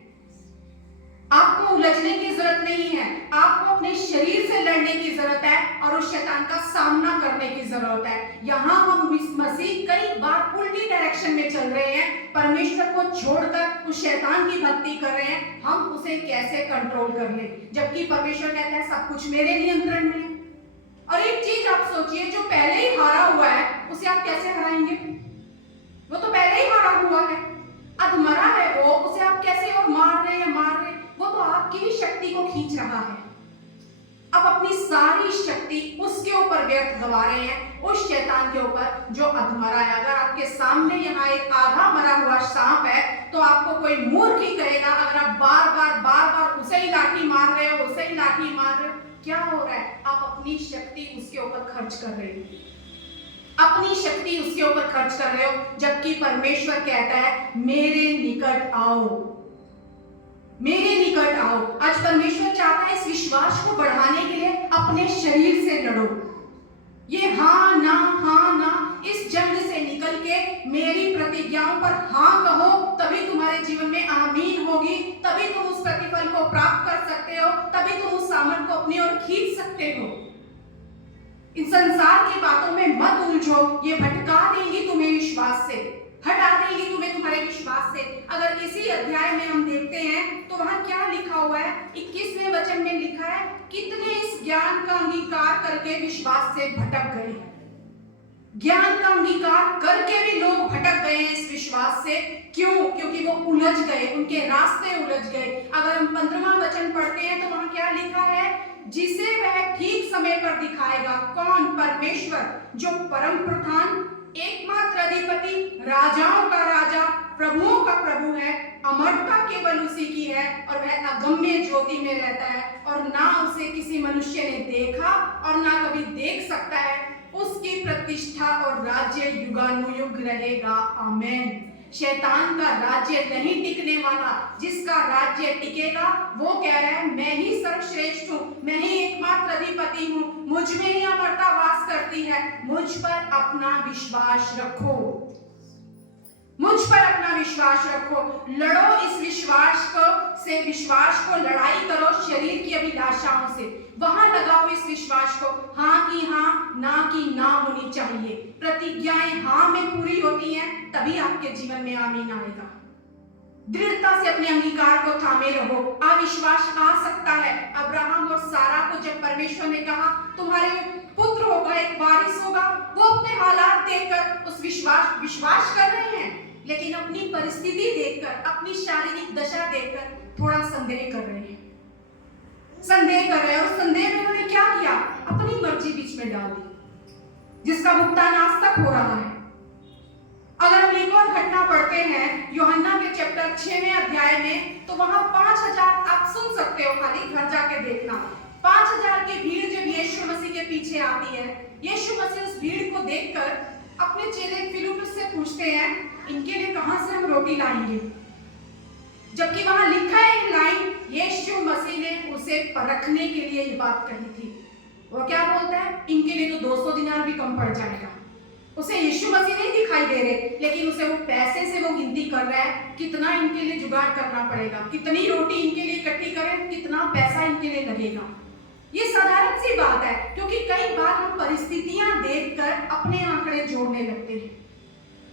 आपको उलझने की जरूरत नहीं है, आपको अपने शरीर से लड़ने की जरूरत है और उस शैतान का सामना करने की जरूरत है। यहाँ हम मसीह कई बार उल्टी डायरेक्शन में चल रहे हैं, परमेश्वर को छोड़कर उस शैतान की भक्ति कर रहे हैं। हम उसे कैसे कंट्रोल कर लें, जबकि परमेश्वर कहता है सब कुछ मेरे नियंत्रण में है। और एक चीज आप सोचिए, जो पहले ही हारा हुआ है उसे आप कैसे हराएंगे? वो तो पहले ही हारा हुआ है, अधमरा है वो, उसे आप कैसे और मार रहे हैं? वो तो आपकी ही शक्ति को खींच रहा है। अब अपनी सारी शक्ति उसके ऊपर व्यर्थ गवा रहे हैं, उस शैतान के ऊपर जो अधमरा है। अगर आपके सामने यहाँ एक आधा मरा हुआ सांप है तो आपको कोई मूर्ख ही कहेगा। अगर आप बार बार उसे ही लाठी मार रहे हो, उसे ही लाठी मार रहे हो, क्या हो रहा है? आप अपनी शक्ति उसके ऊपर खर्च कर रहे हो, अपनी शक्ति उसके ऊपर खर्च कर रहे हो। जबकि परमेश्वर कहता है मेरे निकट आओ, मेरे निकट आओ। आज परमेश्वर चाहता है इस विश्वास को बढ़ाने के लिए अपने शरीर से लड़ो। ये हाँ ना इस जंग से निकल के मेरी प्रतिज्ञाओं पर हाँ कहो, तभी तुम्हारे जीवन में आमीन होगी, तभी तुम उस प्रतिफल को प्राप्त कर सकते हो, तभी तुम उस सामर्थ को अपनी ओर खींच सकते हो। इन संसार की बातों में मत उलझो, ये भटका देंगी तुम्हें विश्वास से, हटा देंगी तुम्हें तुम्हारे विश्वास से। अगर इसी अध्याय में हम देखते हैं तो वहां क्या लिखा हुआ है? 21वें वचन में लिखा है, कितने इस ज्ञान का अंगीकार करके विश्वास से भटक गए। ज्ञान का अंगीकार करके भी लोग भटक गए हैं इस विश्वास से। क्यों? क्योंकि वो उलझ गए, उनके रास्ते उलझ गए। अगर हम 15वां वचन पढ़ते हैं तो वहां क्या लिखा है? जिसे वह ठीक समय पर दिखाएगा। कौन? परमेश्वर, जो परम प्रधान, एकमात्र अधिपति, राजाओं का राजा, प्रभुओं का प्रभु है। अमरता केवल उसी की है और वह अगम्य ज्योति में रहता है और ना उसे किसी मनुष्य ने देखा और ना कभी देख सकता है। उसकी प्रतिष्ठा और राज्य युगानुयुग रहेगा। आमीन। शैतान का राज्य नहीं टिकने वाला, जिसका राज्य टिकेगा वो कह रहा है मैं ही सर्वश्रेष्ठ हूँ, मैं ही एकमात्र अधिपति हूँ, मुझ में ही अमरता वास करती है। मुझ पर अपना विश्वास रखो, मुझ पर अपना विश्वास रखो। लड़ो इस विश्वास को लड़ाई करो शरीर की अभिलाषाओं से। वहां लगाओ इस विश्वास को। हाँ की हाँ, ना की ना होनी चाहिए। प्रतिज्ञाएं हाँ में पूरी होती हैं तभी आपके जीवन में आमीन आएगा। दृढ़ता से अपने अंगीकार को थामे रहो। अविश्वास आ सकता है। अब्राहम और सारा को जब परमेश्वर ने कहा तुम्हारे पुत्र होगा, एक वारिस होगा, वो अपने हालात देखकर उस विश्वास कर रहे हैं, लेकिन अपनी परिस्थिति देखकर, अपनी शारीरिक दशा देखकर थोड़ा संदेह कर रहे हैं, और संदेह में उन्होंने क्या किया? अपनी मर्जी बीच में डाल दी, जिसका भुगतान आज तक हो रहा है। अगर हम एक और घटना पढ़ते हैं यूहन्ना के चैप्टर 6वें अध्याय में, तो वहां 5000, आप सुन सकते हो, खाली घर जाके देखना, 5000 की भीड़ जब यीशु मसीह के पीछे आती है, यीशु मसीह उस भीड़ को देखकर अपने चेले फिलिप्पुस से पूछते हैं इनके लिए कहां से हम रोटी लाएंगे? जबकि वहां लिखा है लाइन, यीशु मसीह ने उसे परखने के लिए ये बात कही थी। वो क्या बोलता है? इनके लिए तो 200 दिनार भी कम पड़ जाएगा। उसे यीशु मसीह नहीं दिखाई दे रहे, लेकिन उसे वो पैसे से वो गिनती कर रहा है, कितना इनके लिए जुगाड़ करना पड़ेगा, कितनी रोटी इनके लिए इकट्ठी करें, कितना पैसा इनके लिए लगेगा। ये साधारण सी बात है, क्योंकि कई बार हम परिस्थितियां देखकर अपने आंकड़े जोड़ने लगते हैं,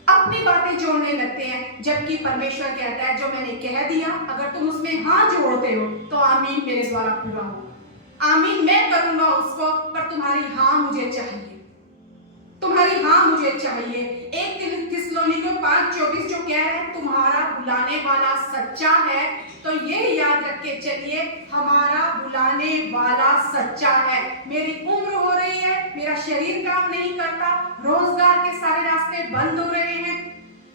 अपनी बातें जोड़ने लगते हैं, जबकि परमेश्वर कहता है जो मैंने कह दिया अगर तुम उसमें हाँ जोड़ते हो तो आमीन मेरे द्वारा पूरा होगा। आमीन मैं करूंगा उसको, पर तुम्हारी हाँ मुझे चाहिए। तुम्हारी हाँ मुझे चाहिए। 1 थिस्सलुनीकियों 5:24 जो कह रहा है तुम्हारा बुलाने वाला सच्चा है, तो ये याद रख के चलिए हमारा बुलाने वाला सच्चा है। मेरी उम्र हो रही है, मेरा शरीर काम नहीं करता, रोजगार के सारे रास्ते बंद हो रहे हैं,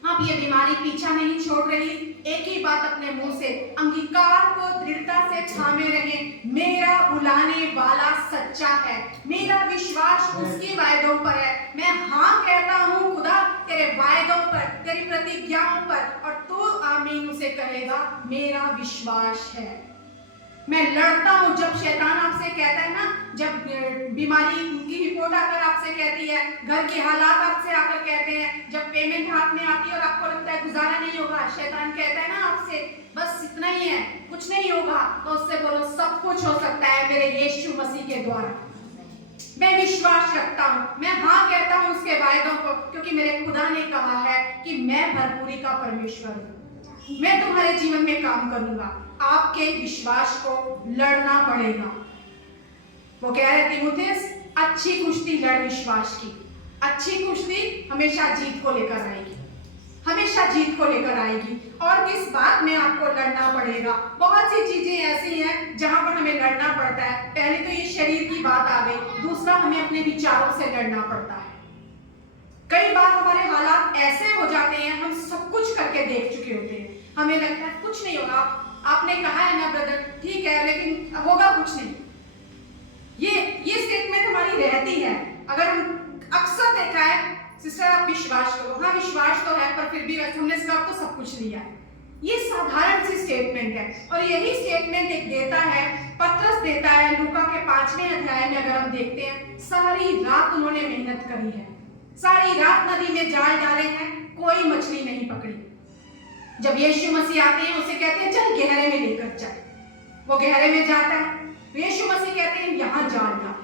अब ये बीमारी पीछा नहीं छोड़ रही। एक ही बात अपने मुंह से अंगीकार को दृढ़ता से थामे रहे, मेरा बुलाने वाला सच्चा है, मेरा विश्वास उसके वायदों पर है। मैं हाँ कहता हूँ खुदा तेरे वायदों पर, तेरी प्रतिज्ञाओं पर, और तू आमीन उसे कहेगा मेरा विश्वास है। मैं लड़ता हूं जब शैतान आपसे कहता है ना, जब बीमारी की रिपोर्ट आकर आपसे कहती है, घर के हालात आपसे आकर कहते हैं, जब पेमेंट हाथ में आती है और आपको लगता है गुजारा नहीं होगा, शैतान कहता है ना आपसे बस इतना ही है, कुछ नहीं होगा, तो उससे बोलो सब कुछ हो सकता है मेरे यीशु मसीह के द्वारा। मैं विश्वास रखता हूं, मैं हाँ कहता हूं उसके वायदों को, क्योंकि मेरे खुदा ने कहा है कि मैं भरपूरी का परमेश्वर हूं, मैं तुम्हारे जीवन में काम करूंगा। आपके विश्वास को लड़ना पड़ेगा। वो कह रहे तीमुथियुस, अच्छी कुश्ती लड़ विश्वास की। अच्छी कुश्ती हमेशा जीत को लेकर आएगी, हमेशा जीत को लेकर आएगी। और किस बात में आपको लड़ना पड़ेगा? बहुत सी चीजें ऐसी हैं जहां पर हमें लड़ना पड़ता है। पहले तो ये शरीर की बात आ गई, दूसरा हमें अपने विचारों से लड़ना पड़ता है। कई बार हमारे हालात ऐसे हो जाते हैं, हम सब कुछ करके देख चुके होते हैं, हमें लगता है कुछ नहीं होगा, आपने कहा है ना ब्रदर, ठीक है, लेकिन होगा कुछ नहीं। ये स्टेटमेंट हमारी रहती है। अगर हम अक्सर देखा है, सिस्टर आप विश्वास करो, हाँ विश्वास तो है, पर फिर भी हमने सब तो सब कुछ लिया है। ये साधारण सी स्टेटमेंट है, और यही स्टेटमेंट एक देता है, पतरस देता है लूका के 5वें अध्याय में। अगर हम देखते हैं, सारी रात उन्होंने मेहनत करी है, सारी रात नदी में जाल डाले हैं, कोई मछली नहीं पकड़ी। जब यीशु मसीह आते हैं, उसे कहते हैं चल गहरे में लेकर चल। वो गहरे में जाता है, यीशु मसीह कहते हैं यहां जाल डाल।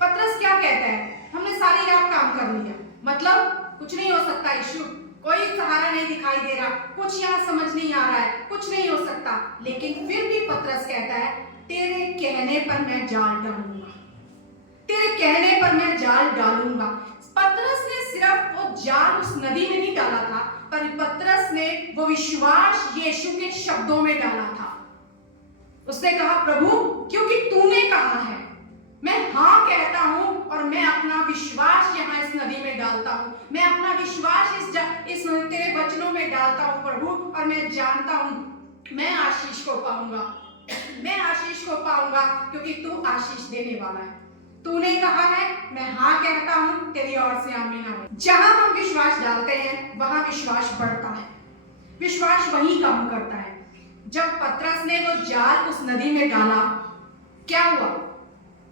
पतरस क्या कहता है? हमने सारी रात काम कर लिया, मतलब कुछ नहीं हो सकता यीशु, कोई सहारा नहीं दिखाई दे रहा, कुछ यहाँ समझ नहीं आ रहा है, कुछ नहीं हो सकता। लेकिन फिर भी पतरस कहता है तेरे कहने पर मैं जाल डालूंगा, तेरे कहने पर मैं जाल डालूंगा। पतरस ने सिर्फ वो जाल उस नदी में नहीं डाला था, पर पतरस ने वो विश्वास यीशु के शब्दों में डाला था। उसने कहा प्रभु क्योंकि तूने कहा है, मैं हाँ कहता हूं और मैं अपना विश्वास यहाँ इस नदी में डालता हूं, मैं अपना विश्वास इस तेरे वचनों में डालता हूं प्रभु, और मैं जानता हूं मैं आशीष को पाऊंगा, मैं आशीष को पाऊंगा, क्योंकि तू आशीष देने वाला है। तूने कहा है, मैं हाँ कहता हूं, तेरी ओर से आमीन आमीन। जहां हम विश्वास डालते हैं वहां विश्वास बढ़ता है, विश्वास वही काम करता है। जब पतरस ने वो जाल उस नदी में डाला, क्या हुआ?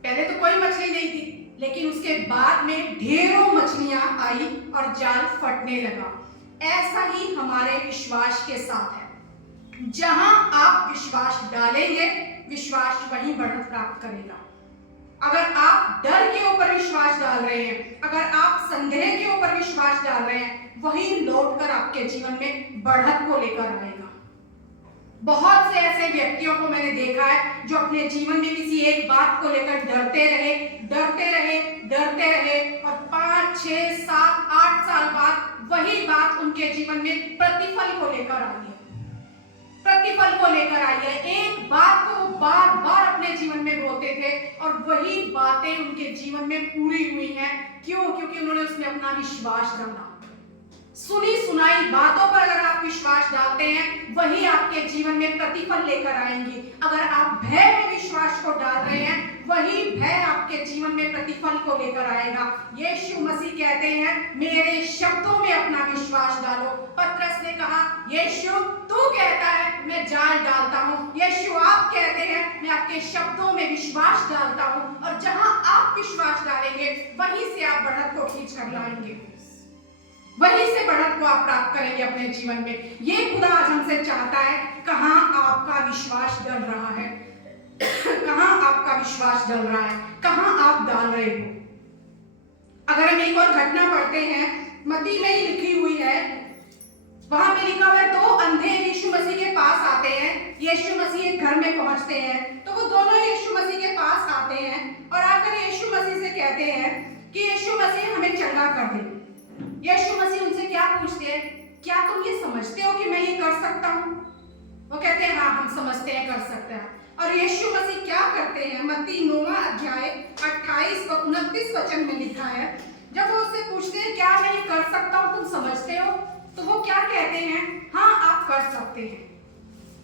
पहले तो कोई मछली नहीं थी, लेकिन उसके बाद में ढेरों मछलियां आई और जाल फटने लगा। ऐसा ही हमारे विश्वास के साथ है, जहां आप विश्वास डालेंगे विश्वास वही बढ़त प्राप्त करेगा। अगर आप डर के ऊपर विश्वास डाल रहे हैं, अगर आप संदेह के ऊपर विश्वास डाल रहे हैं, वही लौटकर आपके जीवन में बढ़त को लेकर आएगा। बहुत से ऐसे व्यक्तियों को मैंने देखा है जो अपने जीवन में किसी एक बात को लेकर डरते रहे, डरते रहे, डरते रहे, और 5, 6, 7, 8 साल बाद वही बात उनके जीवन में प्रतिफल को लेकर आई है, प्रतिफल को लेकर आई है। एक बात को बार बार अपने जीवन में बोलते थे और वही बातें उनके जीवन में पूरी हुई हैं। क्यों? क्योंकि उन्होंने उसमें अपना विश्वास डाला। सुनी सुनाई बातों पर अगर आप विश्वास डालते हैं, वही आपके जीवन में प्रतिफल लेकर आएंगी। अगर आप भय में विश्वास को डाल रहे हैं, वही भय आपके जीवन में प्रतिफल को लेकर आएगा। यीशु मसीह कहते हैं मेरे शब्दों में अपना विश्वास डालो। पतरस ने कहा यीशु तू कहता है मैं जाल डालता हूँ, यीशु आप कहते हैं मैं आपके शब्दों में विश्वास डालता हूँ, और जहां आप विश्वास डालेंगे वहीं से आप बढ़त को खींच कर लाएंगे, वहीं से बढ़त को आप प्राप्त करेंगे अपने जीवन में। ये खुदा आज हमसे चाहता है, कहां आपका विश्वास डल रहा है, कहां आपका विश्वास डल रहा है, कहां आप डाल रहे हो। अगर हम एक और घटना पढ़ते हैं, मत्ती में ही लिखी हुई है, वहां पे लिखा हुआ है 2 अंधे यीशु मसीह के पास आते हैं। यीशु मसीह एक घर में पहुंचते हैं, तो वो दोनों यीशु मसीह के पास आते हैं और आकर यीशु मसीह से कहते हैं कि यीशु मसीह हमें चंगा कर दे। यीशु मसीह उनसे क्या पूछते हैं, क्या तुम ये समझते हो कि मैं ये कर सकता हूँ? वो कहते हैं हाँ, हम समझते हैं, कर सकते हैं। और यीशु मसीह क्या करते हैं? मत्ती 9वां अध्याय 28 व 29 वचन में लिखा है, जब वो उससे पूछते हैं क्या मैं ये कर सकता हूँ, तुम समझते हो? तो वो क्या कहते हैं? हाँ, आप कर सकते हैं।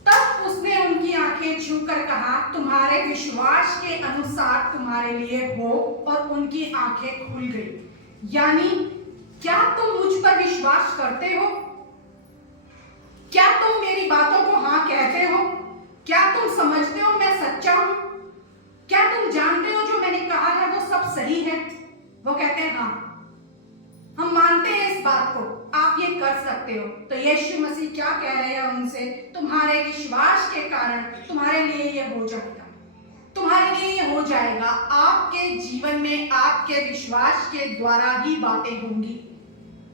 तब उसने उनकी आंखें छूकर कहा, तुम्हारे विश्वास के अनुसार तुम्हारे लिए हो, और उनकी आंखें खुल गई। यानी क्या तुम मुझ पर विश्वास करते हो? क्या तुम मेरी बातों को हाँ कहते हो? क्या तुम समझते हो मैं सच्चा हूं? क्या तुम जानते हो जो मैंने कहा है वो सब सही है? वो कहते हैं हाँ, हम मानते हैं इस बात को, आप ये कर सकते हो। तो यीशु मसीह क्या कह रहे हैं उनसे? तुम्हारे विश्वास के कारण तुम्हारे लिए ये हो जाएगा, तुम्हारे लिए ये हो जाएगा। आपके जीवन में आपके विश्वास के द्वारा ही बातें होंगी,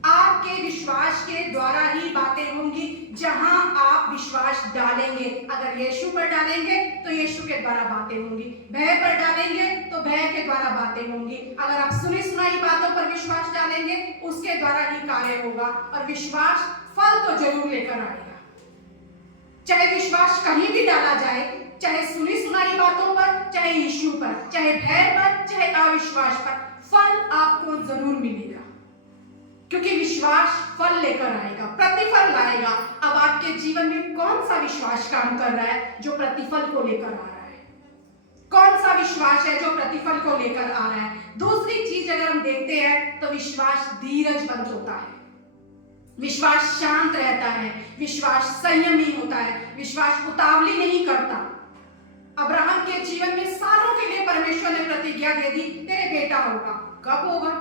आपके विश्वास के द्वारा ही बातें होंगी। जहां आप विश्वास डालेंगे, अगर यीशु पर डालेंगे तो यीशु के द्वारा बातें होंगी, भय पर डालेंगे तो भय के द्वारा बातें होंगी। अगर आप सुनी सुनाई बातों पर विश्वास डालेंगे, उसके द्वारा ही कार्य होगा, और विश्वास फल तो जरूर लेकर आएगा। चाहे विश्वास कहीं भी डाला जाए, चाहे सुनी सुनाई बातों पर, चाहे यीशु पर, चाहे भय पर, चाहे अविश्वास पर, फल आपको जरूर मिलेगा, क्योंकि विश्वास फल लेकर आएगा, प्रतिफल लाएगा। अब आपके जीवन में कौन सा विश्वास काम कर रहा है जो प्रतिफल को लेकर आ रहा है? कौन सा विश्वास है जो प्रतिफल को लेकर आ रहा है? दूसरी चीज अगर हम देखते हैं तो विश्वास धीरजवंत होता है, विश्वास शांत रहता है, विश्वास संयमी होता है, विश्वास उतावली नहीं करता। अब्राहम के जीवन में सालों के लिए परमेश्वर ने प्रतिज्ञा दे दी, तेरे बेटा होगा। कब होगा?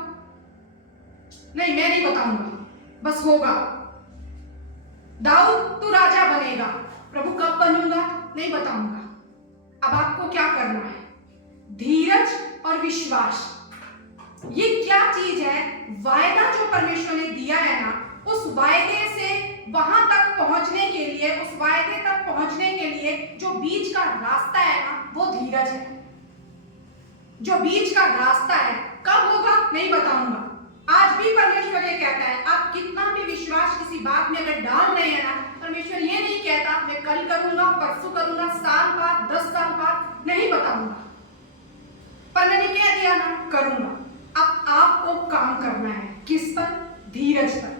नहीं, मैं नहीं बताऊंगा, बस होगा। दाऊद तू राजा बनेगा। प्रभु कब बनूंगा? नहीं बताऊंगा। अब आपको क्या करना है? धीरज और विश्वास, ये क्या चीज है? वायदा जो परमेश्वर ने दिया है ना, उस वायदे से वहां तक पहुंचने के लिए, उस वायदे तक पहुंचने के लिए जो बीच का रास्ता है ना, वो धीरज है। जो बीच का रास्ता है, कब होगा नहीं बताऊंगा। आज भी परमेश्वर ये कहता है, आप कितना भी विश्वास किसी बात में अगर डाल रहे हैं ना, परमेश्वर ये नहीं कहता मैं कल करूंगा, परसों करूंगा, साल बाद, 10 साल बाद, नहीं बताऊंगा। पर मैंने कह दिया ना, करूंगा। अब आपको काम करना है किस पर? धीरज पर।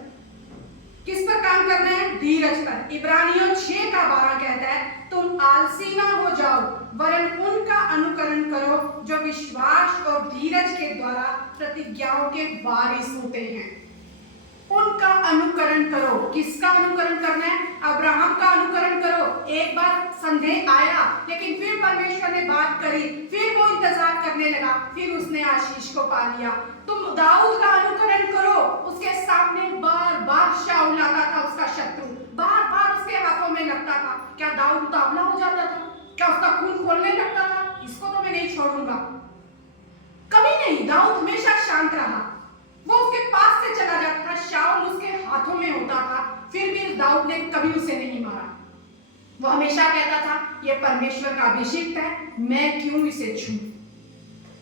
किस पर काम करना है? धीरज पर। इब्रानियों 6:12 कहता है, तुम आलसी ना हो जाओ, वरन उनका अनुकरण करो जो विश्वास और धीरज के द्वारा प्रतिज्ञाओं के वारिस होते हैं। उनका अनुकरण करो। किसका अनुकरण करना है? अब्राहम का अनुकरण करो। एक बार संदेह आया, लेकिन फिर परमेश्वर ने बात करी, फिर वो इंतजार करने लगा, फिर उसने आशीष को पा लिया। तुम दाऊद का अनुकरण करो। उसके सामने बार बार शाऊल आता था, उसका शत्रु बार बार उसके हाथों में लगता था। क्या दाऊद उतावला हो जाता था? क्या उसका खून खोलने लगता था? इसको तो मैं नहीं छोड़ूंगा। कभी नहीं। दाऊद हमेशा शांत रहा। वो उसके पास से चला जाता था, शाऊल उसके हाथों में होता था, फिर भी दाऊद ने कभी उसे नहीं मारा। वो हमेशा कहता था, ये परमेश्वर का अभिषिक्त है, मैं क्यों इसे छूं?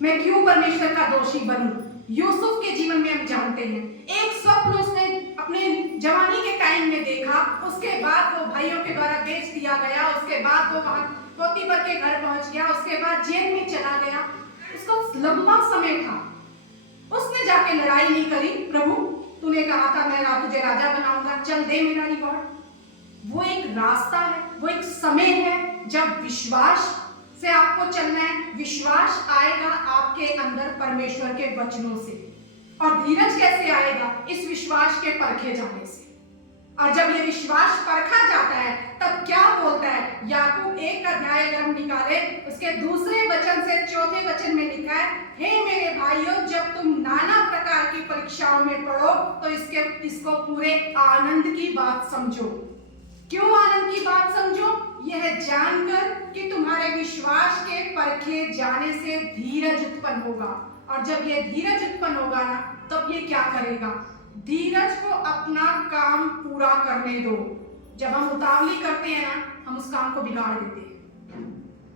मैं क्यों परमेश्वर का दोषी बनूं? यूसुफ के जीवन में हम जानते हैं, एक स्वप्न उसने अपने जवानी के टाइम में देखा, उसके बाद वो भाइयों के द्वारा बेच दिया गया, उसके बाद वो वहां पोतीफर के घर पहुंच गया, उसके बाद जेल में चला गया। उसको लंबा समय था। उसने जाके लड़ाई नहीं करी, प्रभु तूने कहा था मैं तुझे राजा बनाऊंगा, चल दे मेरा रिवॉर्ड। वो एक रास्ता है, वो एक समय है जब विश्वास से आपको चलना है। विश्वास आएगा आपके अंदर परमेश्वर के वचनों से, और धीरज कैसे आएगा? इस विश्वास के परखे जाने से। और जब ये विश्वास परखा जाता है, तब क्या बोलता है? याकूब 1 अगर हम निकाले, उसके दूसरे वचन से 4 वचन में लिखा है, हे मेरे भाइयों, जब तुम नाना प्रकार की परीक्षाओं में पड़ो तो इसको पूरे आनंद की बात समझो। क्यों आनंद की बात समझो? यह जानकर कि तुम्हारे विश्वास के परखे जाने से धीरज उत्पन्न होगा। और जब ये धीरज उत्पन्न होगा ना, तब ये क्या करेगा? धीरज को अपना काम पूरा करने दो। जब हम उतावली करते हैं ना, हम उस काम को बिगाड़ देते हैं।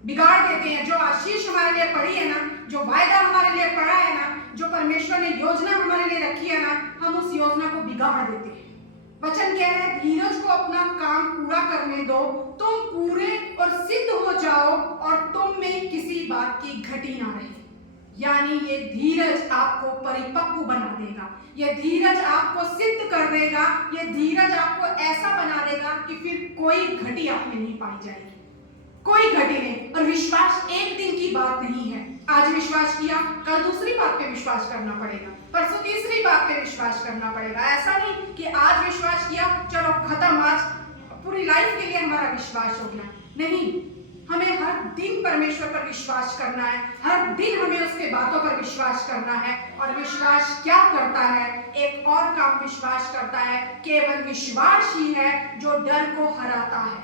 बिगाड़ देते हैं। जो आशीष हमारे लिए पड़ी है ना, जो वायदा हमारे लिए पड़ा है ना, जो परमेश्वर ने योजना हमारे लिए रखी है ना, हम उस योजना को बिगाड़ देते हैं। वचन कह रहा है धीरज को अपना काम पूरा करने दो, तुम पूरे और सिद्ध हो जाओ और तुम में किसी बात की घटी ना रहे। यानी ये धीरज आपको परिपक्व बना देगा, ये धीरज आपको सिद्ध कर देगा, ये धीरज आपको ऐसा बना देगा कि फिर कोई घटी आप में नहीं पाई जाएगी, कोई घटी नहीं। और विश्वास एक दिन की बात नहीं है। आज विश्वास किया, कल दूसरी बात पे विश्वास करना पड़ेगा, परसों तीसरी बात पे विश्वास करना पड़ेगा। ऐसा नहीं कि आज विश्वास किया चलो खत्म, आज पूरी लाइफ के लिए हमारा विश्वास हो गया। नहीं, हमें हर दिन परमेश्वर पर विश्वास करना है, हर दिन हमें उसके बातों पर विश्वास करना है। और विश्वास क्या करता है? एक और काम विश्वास करता है, केवल विश्वास ही है जो डर को हराता है।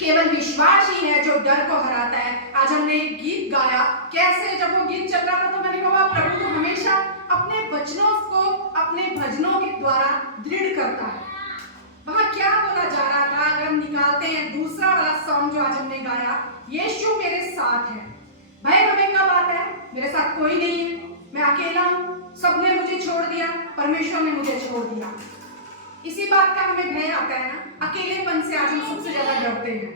केवल विश्वास ही है जो डर को हराता है। आज हमने एक गीत गाया, कैसे जब वो गीत चल रहा था तो मैंने कहा प्रभु तो हमेशा अपने वचनों को अपने भजनों के द्वारा दृढ़ करता है। वहां क्या बोला जा रहा था? अगर हम निकालते हैं दूसरा वाला सॉन्ग जो आज हमने गाया, यीशु मेरे साथ है। भय हमें कब आता है? मेरे साथ कोई नहीं है, मैं अकेला हूं, सबने मुझे छोड़ दिया, परमेश्वर ने मुझे छोड़ दिया। इसी बात का हमें भय आता है ना, अकेलेपन से आज हम सबसे ज्यादा डरते हैं।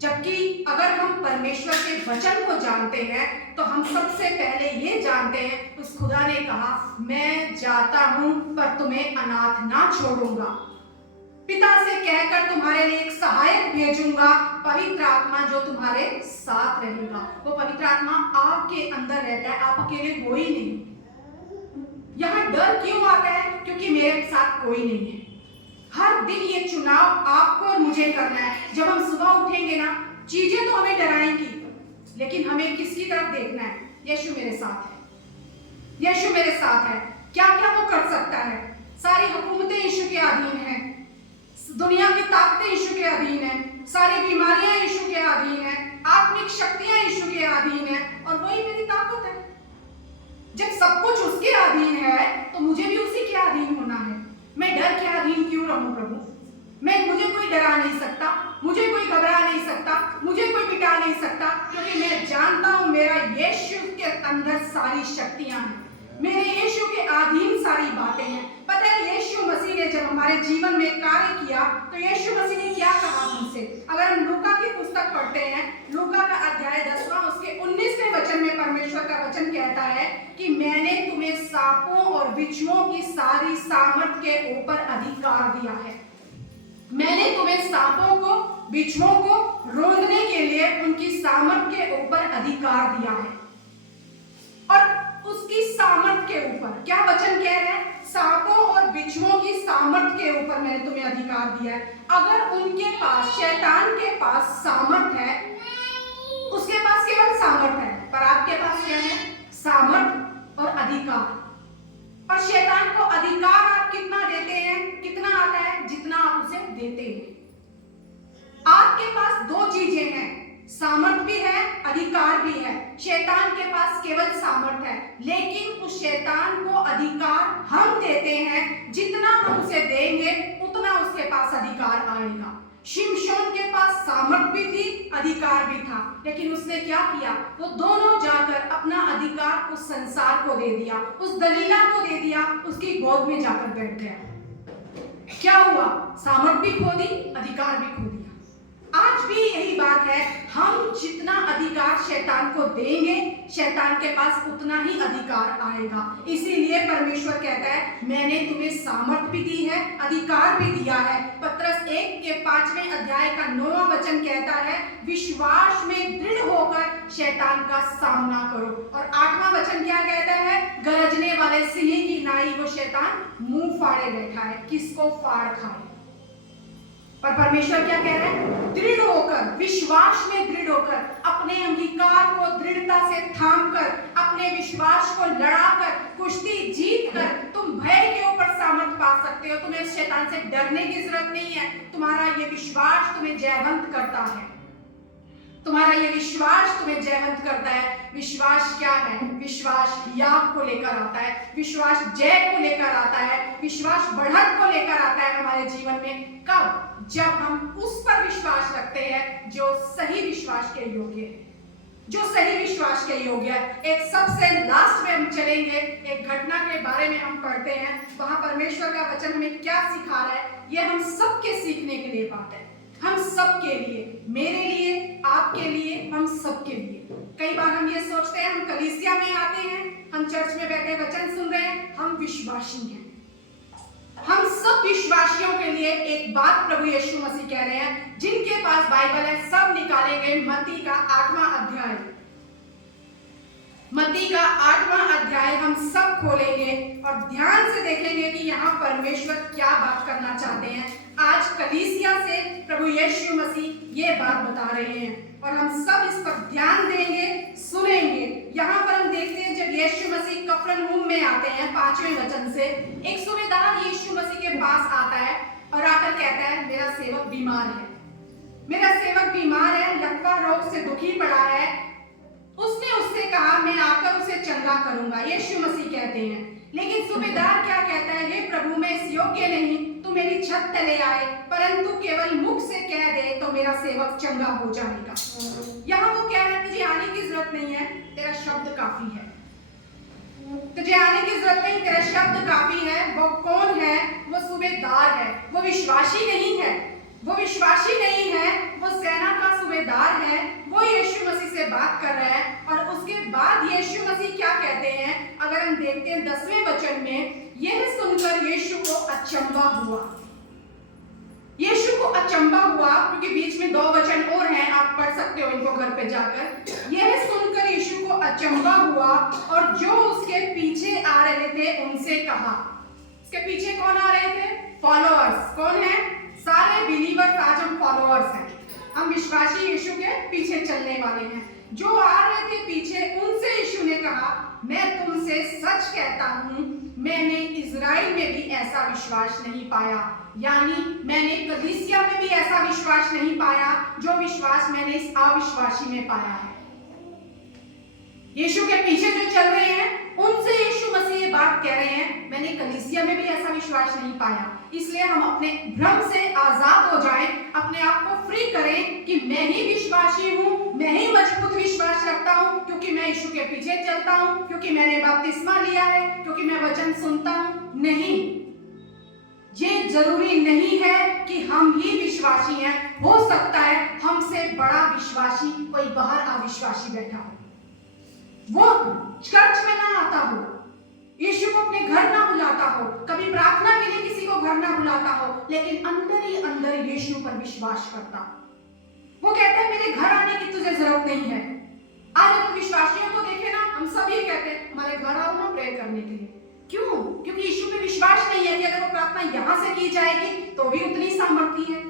जबकि अगर हम परमेश्वर के वचन को जानते हैं तो हम सबसे पहले ये जानते हैं, उस खुदा ने कहा मैं जाता हूं पर तुम्हें अनाथ ना छोड़ूंगा, पिता से कहकर तुम्हारे लिए एक सहायक भेजूंगा, पवित्र आत्मा जो तुम्हारे साथ रहेगा। वो पवित्र आत्मा आपके अंदर रहता है, आप अकेले हो ही नहीं। यहाँ डर क्यों आता है? क्योंकि मेरे साथ कोई नहीं है। हर दिन ये चुनाव आपको और मुझे करना है। जब हम सुबह उठेंगे ना, चीजें तो हमें डराएंगी, लेकिन हमें किसकी तरफ देखना है? यीशु मेरे साथ है, यीशु मेरे साथ है। क्या क्या वो कर सकता है? सारी हुकूमतें यीशु के अधीन हैं, दुनिया की ताकतें यीशु के अधीन हैं, सारी बीमारियां यीशु के अधीन हैं, आत्मिक शक्तियां यीशु के अधीन हैं, और वही मेरी ताकत है। जब सब कुछ उसके अधीन है तो मुझे भी उसी के अधीन होना है। मैं डर के अधीन क्यों रहूं प्रभु? मुझे कोई डरा नहीं सकता, मुझे कोई घबरा नहीं सकता, मुझे कोई मिटा नहीं सकता, क्योंकि मैं जानता हूं मेरा यीशु के अंदर सारी शक्तियां हैं, मेरे यीशु के अधीन सारी बातें हैं। पता है यीशु मसीह ने जब हमारे जीवन में कार्य किया तो यीशु मसीह ने क्या कहा हमसे? अगर हम लूका की पुस्तक पढ़ते हैं, लूका का अध्याय 10वां उसके 19वें वचन में परमेश्वर का वचन कहता है कि मैंने तुम्हें सांपों और बिच्छुओं की सारी सामर्थ के ऊपर अधिकार दिया है। मैंने तुम्हें सांपों को, बिच्छुओं को रोंदने के लिए उनकी सामर्थ के ऊपर अधिकार दिया है। और उसकी सामर्थ के ऊपर क्या वचन कह रहे हैं? सांपों और बिच्छुओं की सामर्थ के ऊपर मैंने तुम्हें अधिकार दिया है। अगर उनके पास, शैतान के पास सामर्थ है, उसके पास केवल सामर्थ है, पर आपके पास क्या है? सामर्थ और अधिकार। और शैतान को अधिकार आप कितना देते हैं? कितना आता है? जितना आप उसे देते हैं। आपके पास दो चीजें हैं, सामर्थ भी है, अधिकार भी है। शैतान के पास केवल सामर्थ है, लेकिन उस शैतान को अधिकार हम देते हैं। जितना हम उसे देंगे उतना उसके पास अधिकार आएगा। शिमशोन के पास सामर्थ भी थी, अधिकार भी था, लेकिन उसने क्या किया? वो दोनों जाकर अपना अधिकार उस संसार को दे दिया, उस दलीला को दे दिया, उसकी गोद में जाकर बैठ गया। क्या हुआ? सामर्थ भी खो दी, अधिकार भी खो दिया। आज भी यही बात है, हम जितना अधिकार शैतान को देंगे, शैतान के पास उतना ही अधिकार आएगा। इसीलिए परमेश्वर कहता है मैंने तुम्हें सामर्थ भी दी है, अधिकार भी दिया है। पत्रस 1 के 5वें अध्याय का 9वां वचन कहता है विश्वास में दृढ़ होकर शैतान का सामना करो। और 8वां वचन क्या कहता है? गरजने वाले सिंह की नाई वो शैतान मुंह फाड़े बैठा है, किसको फाड़ खाए। पर परमेश्वर क्या कह रहे हैं? दृढ़ होकर, विश्वास में दृढ़ होकर, अपने अंगीकार को दृढ़ता से थाम कर, अपने विश्वास को लड़ाकर, कुश्ती जीत कर तुम भय के ऊपर सामर्थ पा सकते हो। तुम्हें शैतान से डरने की जरूरत नहीं है। तुम्हारा ये विश्वास तुम्हें जयवंत करता है, तुम्हारा ये विश्वास तुम्हें जयवंत करता है। विश्वास क्या है? विश्वास याग को लेकर आता है, विश्वास जय को लेकर आता है, विश्वास बढ़त को लेकर आता है हमारे जीवन में। कब? जब हम उस पर विश्वास रखते हैं जो सही विश्वास के योग्य है, जो सही विश्वास के योग्य है। एक सबसे लास्ट में हम चलेंगे, एक घटना के बारे में हम पढ़ते हैं, वहां परमेश्वर का वचन हमें क्या सिखा रहा है। ये हम सबके सीखने के लिए बात है, हम सबके लिए, मेरे लिए, आपके लिए, हम सबके लिए। कई बार हम ये सोचते हैं, हम कलीसिया में आते हैं, हम चर्च में बैठे वचन सुन रहे हैं, हम विश्वासी हैं। हम सब विश्वासियों के लिए एक बात प्रभु यीशु मसीह कह रहे हैं, जिनके पास बाइबल है सब निकालेंगे। मत्ती का 8वां अध्याय, मत्ती का 8वां अध्याय हम सब खोलेंगे और ध्यान से देखेंगे कि यहाँ परमेश्वर क्या बात करना चाहते हैं। आज कलीसिया से प्रभु यीशु मसीह ये बात बता रहे हैं और हम सब इस पर ध्यान देंगे, सुनेंगे। यहाँ पर हम देखते हैं जब यीशु मसीह कफरनहूम में आते हैं, 5वें वचन से एक सूबेदार यीशु मसीह के पास आता है और आकर कहता है, मेरा सेवक बीमार है, मेरा सेवक बीमार है, लकवा रोग से दुखी पड़ा है। उसने उससे कहा, मैं आकर उसे चंगा करूंगा, यीशु मसीह कहते हैं। लेकिन सूबेदार क्या कहता है, हे प्रभु मैं इस योग्य नहीं तू मेरी छत तले आए, परंतु केवल मुख से कह दे तो मेरा सेवक चंगा हो जाएगा। यहाँ वो कह रहा है, तुझे आने की जरूरत नहीं है, तेरा शब्द काफी है, तुझे आने की जरूरत नहीं, तेरा शब्द काफी है। वो कौन है? वो सूबेदार है, वो विश्वासी नहीं है, वो विश्वासी नहीं है, वो सेना का सूबेदार है। वो यीशु मसीह से बात कर रहा है और उसके बाद यीशु मसीह क्या कहते हैं, अगर हम देखते हैं 10वें वचन में, यह सुनकर यीशु को अचंभा हुआ। यीशु को अचंभा हुआ, क्योंकि बीच में 2 वचन और हैं, आप पढ़ सकते हो इनको घर पे जाकर। यह सुनकर यीशु को अचंभा हुआ और जो उसके पीछे आ रहे थे उनसे कहा। उसके पीछे कौन आ रहे थे? फॉलोअर्स। कौन है? सारे बिलीवर्स। आज हम फॉलोअर्स हैं, हम विश्वासी यीशु के पीछे चलने वाले हैं। जो आ रहे थे पीछे, उनसे यीशु ने कहा, मैं तुमसे सच कहता हूं, मैंने इजराइल में भी ऐसा विश्वास नहीं पाया, यानी मैंने कलीसिया में भी ऐसा विश्वास नहीं पाया जो विश्वास मैंने इस अविश्वासी में पाया है। यीशु के पीछे जो चल रहे हैं उनसे यीशु मसीह ये बात कह रहे हैं, मैंने कलीसिया में भी ऐसा विश्वास नहीं पाया। इसलिए हम अपने भ्रम से आजाद हो जाएं, अपने आप को फ्री करें कि मैं ही विश्वासी हूं, मैं ही मजबूत विश्वास रखता हूं, क्योंकि मैं यीशु के पीछे चलता हूं, क्योंकि मैंने बपतिस्मा लिया है, क्योंकि मैं वचन सुनता हूं। नहीं, ये जरूरी नहीं है कि हम ही विश्वासी हैं। हो सकता है हमसे बड़ा विश्वासी कोई बाहर अविश्वासी बैठा हो, वो चर्च में ना आता हो, यीशु को अपने घर ना बुलाता हो, कभी प्रार्थना के लिए किसी को घर ना बुलाता हो, लेकिन अंदर ही अंदर यीशु पर विश्वास करता। वो कहता है मेरे घर आने की तुझे जरूरत नहीं है। आज हम विश्वासियों को देखे ना, हम सब ये कहते हैं हमारे घर आओ ना प्रेयर करने के लिए। क्यों? क्योंकि यीशु में विश्वास नहीं है कि अगर वो प्रार्थना यहां से की जाएगी तो भी उतनी सामर्थ्य है,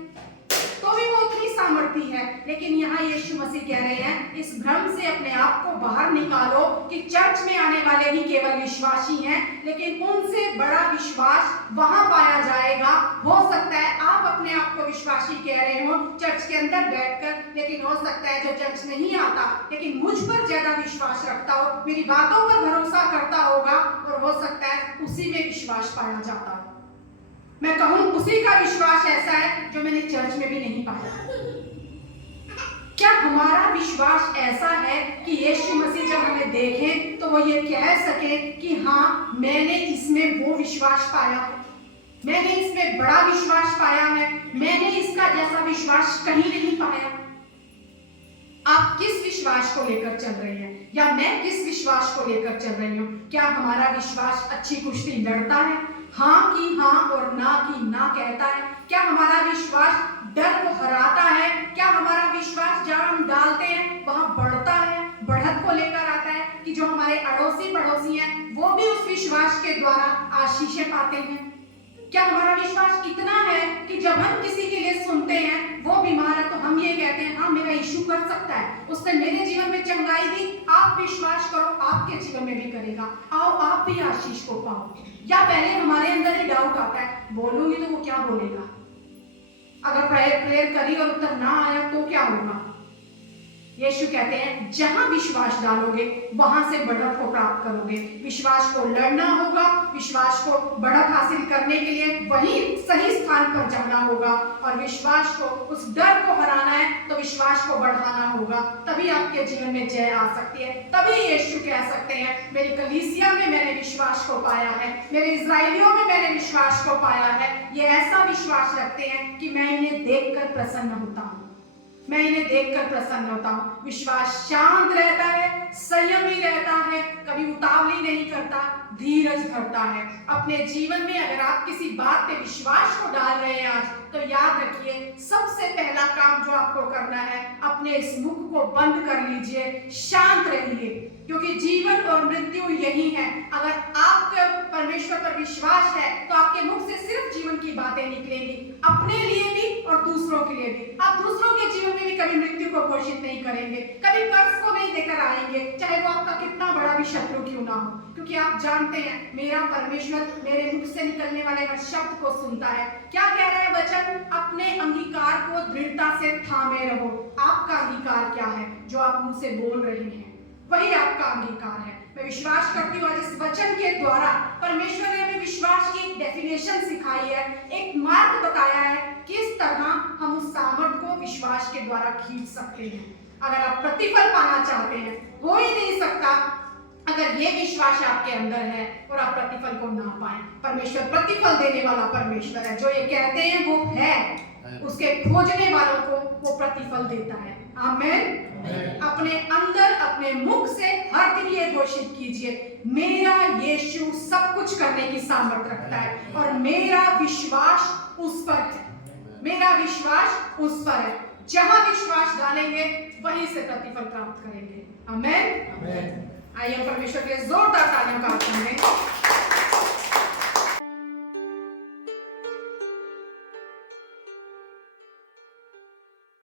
तो भी वो उतनी सामर्थ्य है। लेकिन यहाँ यीशु मसीह कह रहे हैं, इस भ्रम से अपने आप को बाहर निकालो कि चर्च में आने वाले ही केवल विश्वासी हैं, लेकिन उनसे बड़ा विश्वास वहां पाया जाएगा। हो सकता है आप अपने आप को विश्वासी कह रहे हो चर्च के अंदर बैठकर, लेकिन हो सकता है जो चर्च नहीं आता लेकिन मुझ पर ज्यादा विश्वास रखता हो, मेरी बातों पर भरोसा करता होगा, और हो सकता है उसी में विश्वास पाया जाता हो। मैं कहूं उसी का विश्वास ऐसा है जो मैंने चर्च में भी नहीं पाया। क्या हमारा विश्वास ऐसा है कि यीशु मसीह जब हमें देखे तो वो ये कह सके कि हाँ मैंने इसमें वो विश्वास पाया, मैंने इसमें बड़ा विश्वास पाया है, मैंने इसका जैसा विश्वास कहीं नहीं पाया। आप किस विश्वास को लेकर चल रहे हैं, या मैं किस विश्वास को लेकर चल रही हूँ? क्या हमारा विश्वास अच्छी कुश्ती लड़ता है, हाँ की हाँ और ना की ना कहता है? क्या हमारा विश्वास डर को हराता है? क्या हमारा विश्वास जहाँ हम डालते हैं वहां बढ़ता है, बढ़त को लेकर आता है कि जो हमारे अड़ोसी पड़ोसी हैं वो भी उस विश्वास के द्वारा आशीषें पाते हैं? क्या हमारा विश्वास इतना है कि जब हम किसी के लिए सुनते हैं वो बीमार है तो हम ये कहते हैं हाँ मेरा यीशु कर सकता है, उसने मेरे जीवन में चंगाई दी, आप विश्वास करो आपके जीवन में भी करेगा, आओ आप भी आशीष को पाओ? या पहले हमारे अंदर ही डाउट आता है, बोलूंगी तो वो क्या बोलेगा, अगर प्रेयर करी और उत्तर ना आया तो क्या होगा? यीशु कहते हैं जहां विश्वास डालोगे वहां से बढ़त को प्राप्त करोगे। विश्वास को लड़ना होगा, विश्वास को बढ़त हासिल करने के लिए वही सही स्थान पर जाना होगा, और विश्वास को, उस डर को हराना है तो विश्वास को बढ़ाना होगा, तभी आपके जीवन में जय आ सकती है। तभी यीशु कह सकते हैं मेरी कलीसिया में मैंने विश्वास को पाया है, मेरे इजराइलियों में मैंने विश्वास को पाया है। ये ऐसा विश्वास रखते हैं कि मैं इन्हें देखकर प्रसन्न होता हूँ, मैं इन्हें देखकर प्रसन्न होता हूँ। विश्वास शांत रहता है, संयमी रहता है, कभी उतावली नहीं करता, धीरज धरता है। अपने जीवन में अगर आप किसी बात पे विश्वास को डाल रहे हैं आज, तो याद रखिए सबसे पहला काम जो आपको करना है, अपने इस मुख को बंद कर लीजिए, शांत रहिए, क्योंकि जीवन और मृत्यु यही है। अगर आपका परमेश्वर पर विश्वास है तो आपके मुख से सिर्फ जीवन की बातें निकलेंगी, अपने लिए भी और दूसरों के लिए भी। आप दूसरों के जीवन में भी कभी मृत्यु को घोषित नहीं करेंगे, कभी कर्ज को नहीं देकर आएंगे, चाहे वो आपका कितना बड़ा भी शत्रु क्यों ना हो, क्योंकि आप जानते हैं मेरा परमेश्वर मेरे मुख से निकलने वाले हर शब्द को सुनता है। क्या कह रहा है वचन? अपने अंगीकार को दृढ़ता से थामे रहो। आपका अंगीकार क्या है? जो आप मुंह से बोल रहे हैं वही आपका अंगीकार है। मैं विश्वास करती हूँ आज इस वचन के द्वारा परमेश्वर ने हमें विश्वास की एक डेफिनेशन सिखाई है, एक मार्ग बताया है किस तरह हम उस सामर्थ को विश्वास के द्वारा खींच सकते हैं। अगर आप प्रतिफल पाना चाहते हैं, हो ही नहीं सकता अगर ये विश्वास आपके अंदर है और आप प्रतिफल को ना पाए। परमेश्वर प्रतिफल देने वाला परमेश्वर है, जो ये कहते हैं वो है, उसके खोजने वालों को वो प्रतिफल देता है। आमीन। अपने अंदर अपने मुख से हर दिन ये घोषित कीजिए, मेरा यीशु सब कुछ करने की सामर्थ रखता है और मेरा विश्वास उस पर है, मेरा विश्वास उस पर है। जहां विश्वास डालेंगे वहीं से प्रतिफल प्राप्त करेंगे। आमीन। आइए परमेश्वर के जोरदार तालियों का आशीर्वाद दें।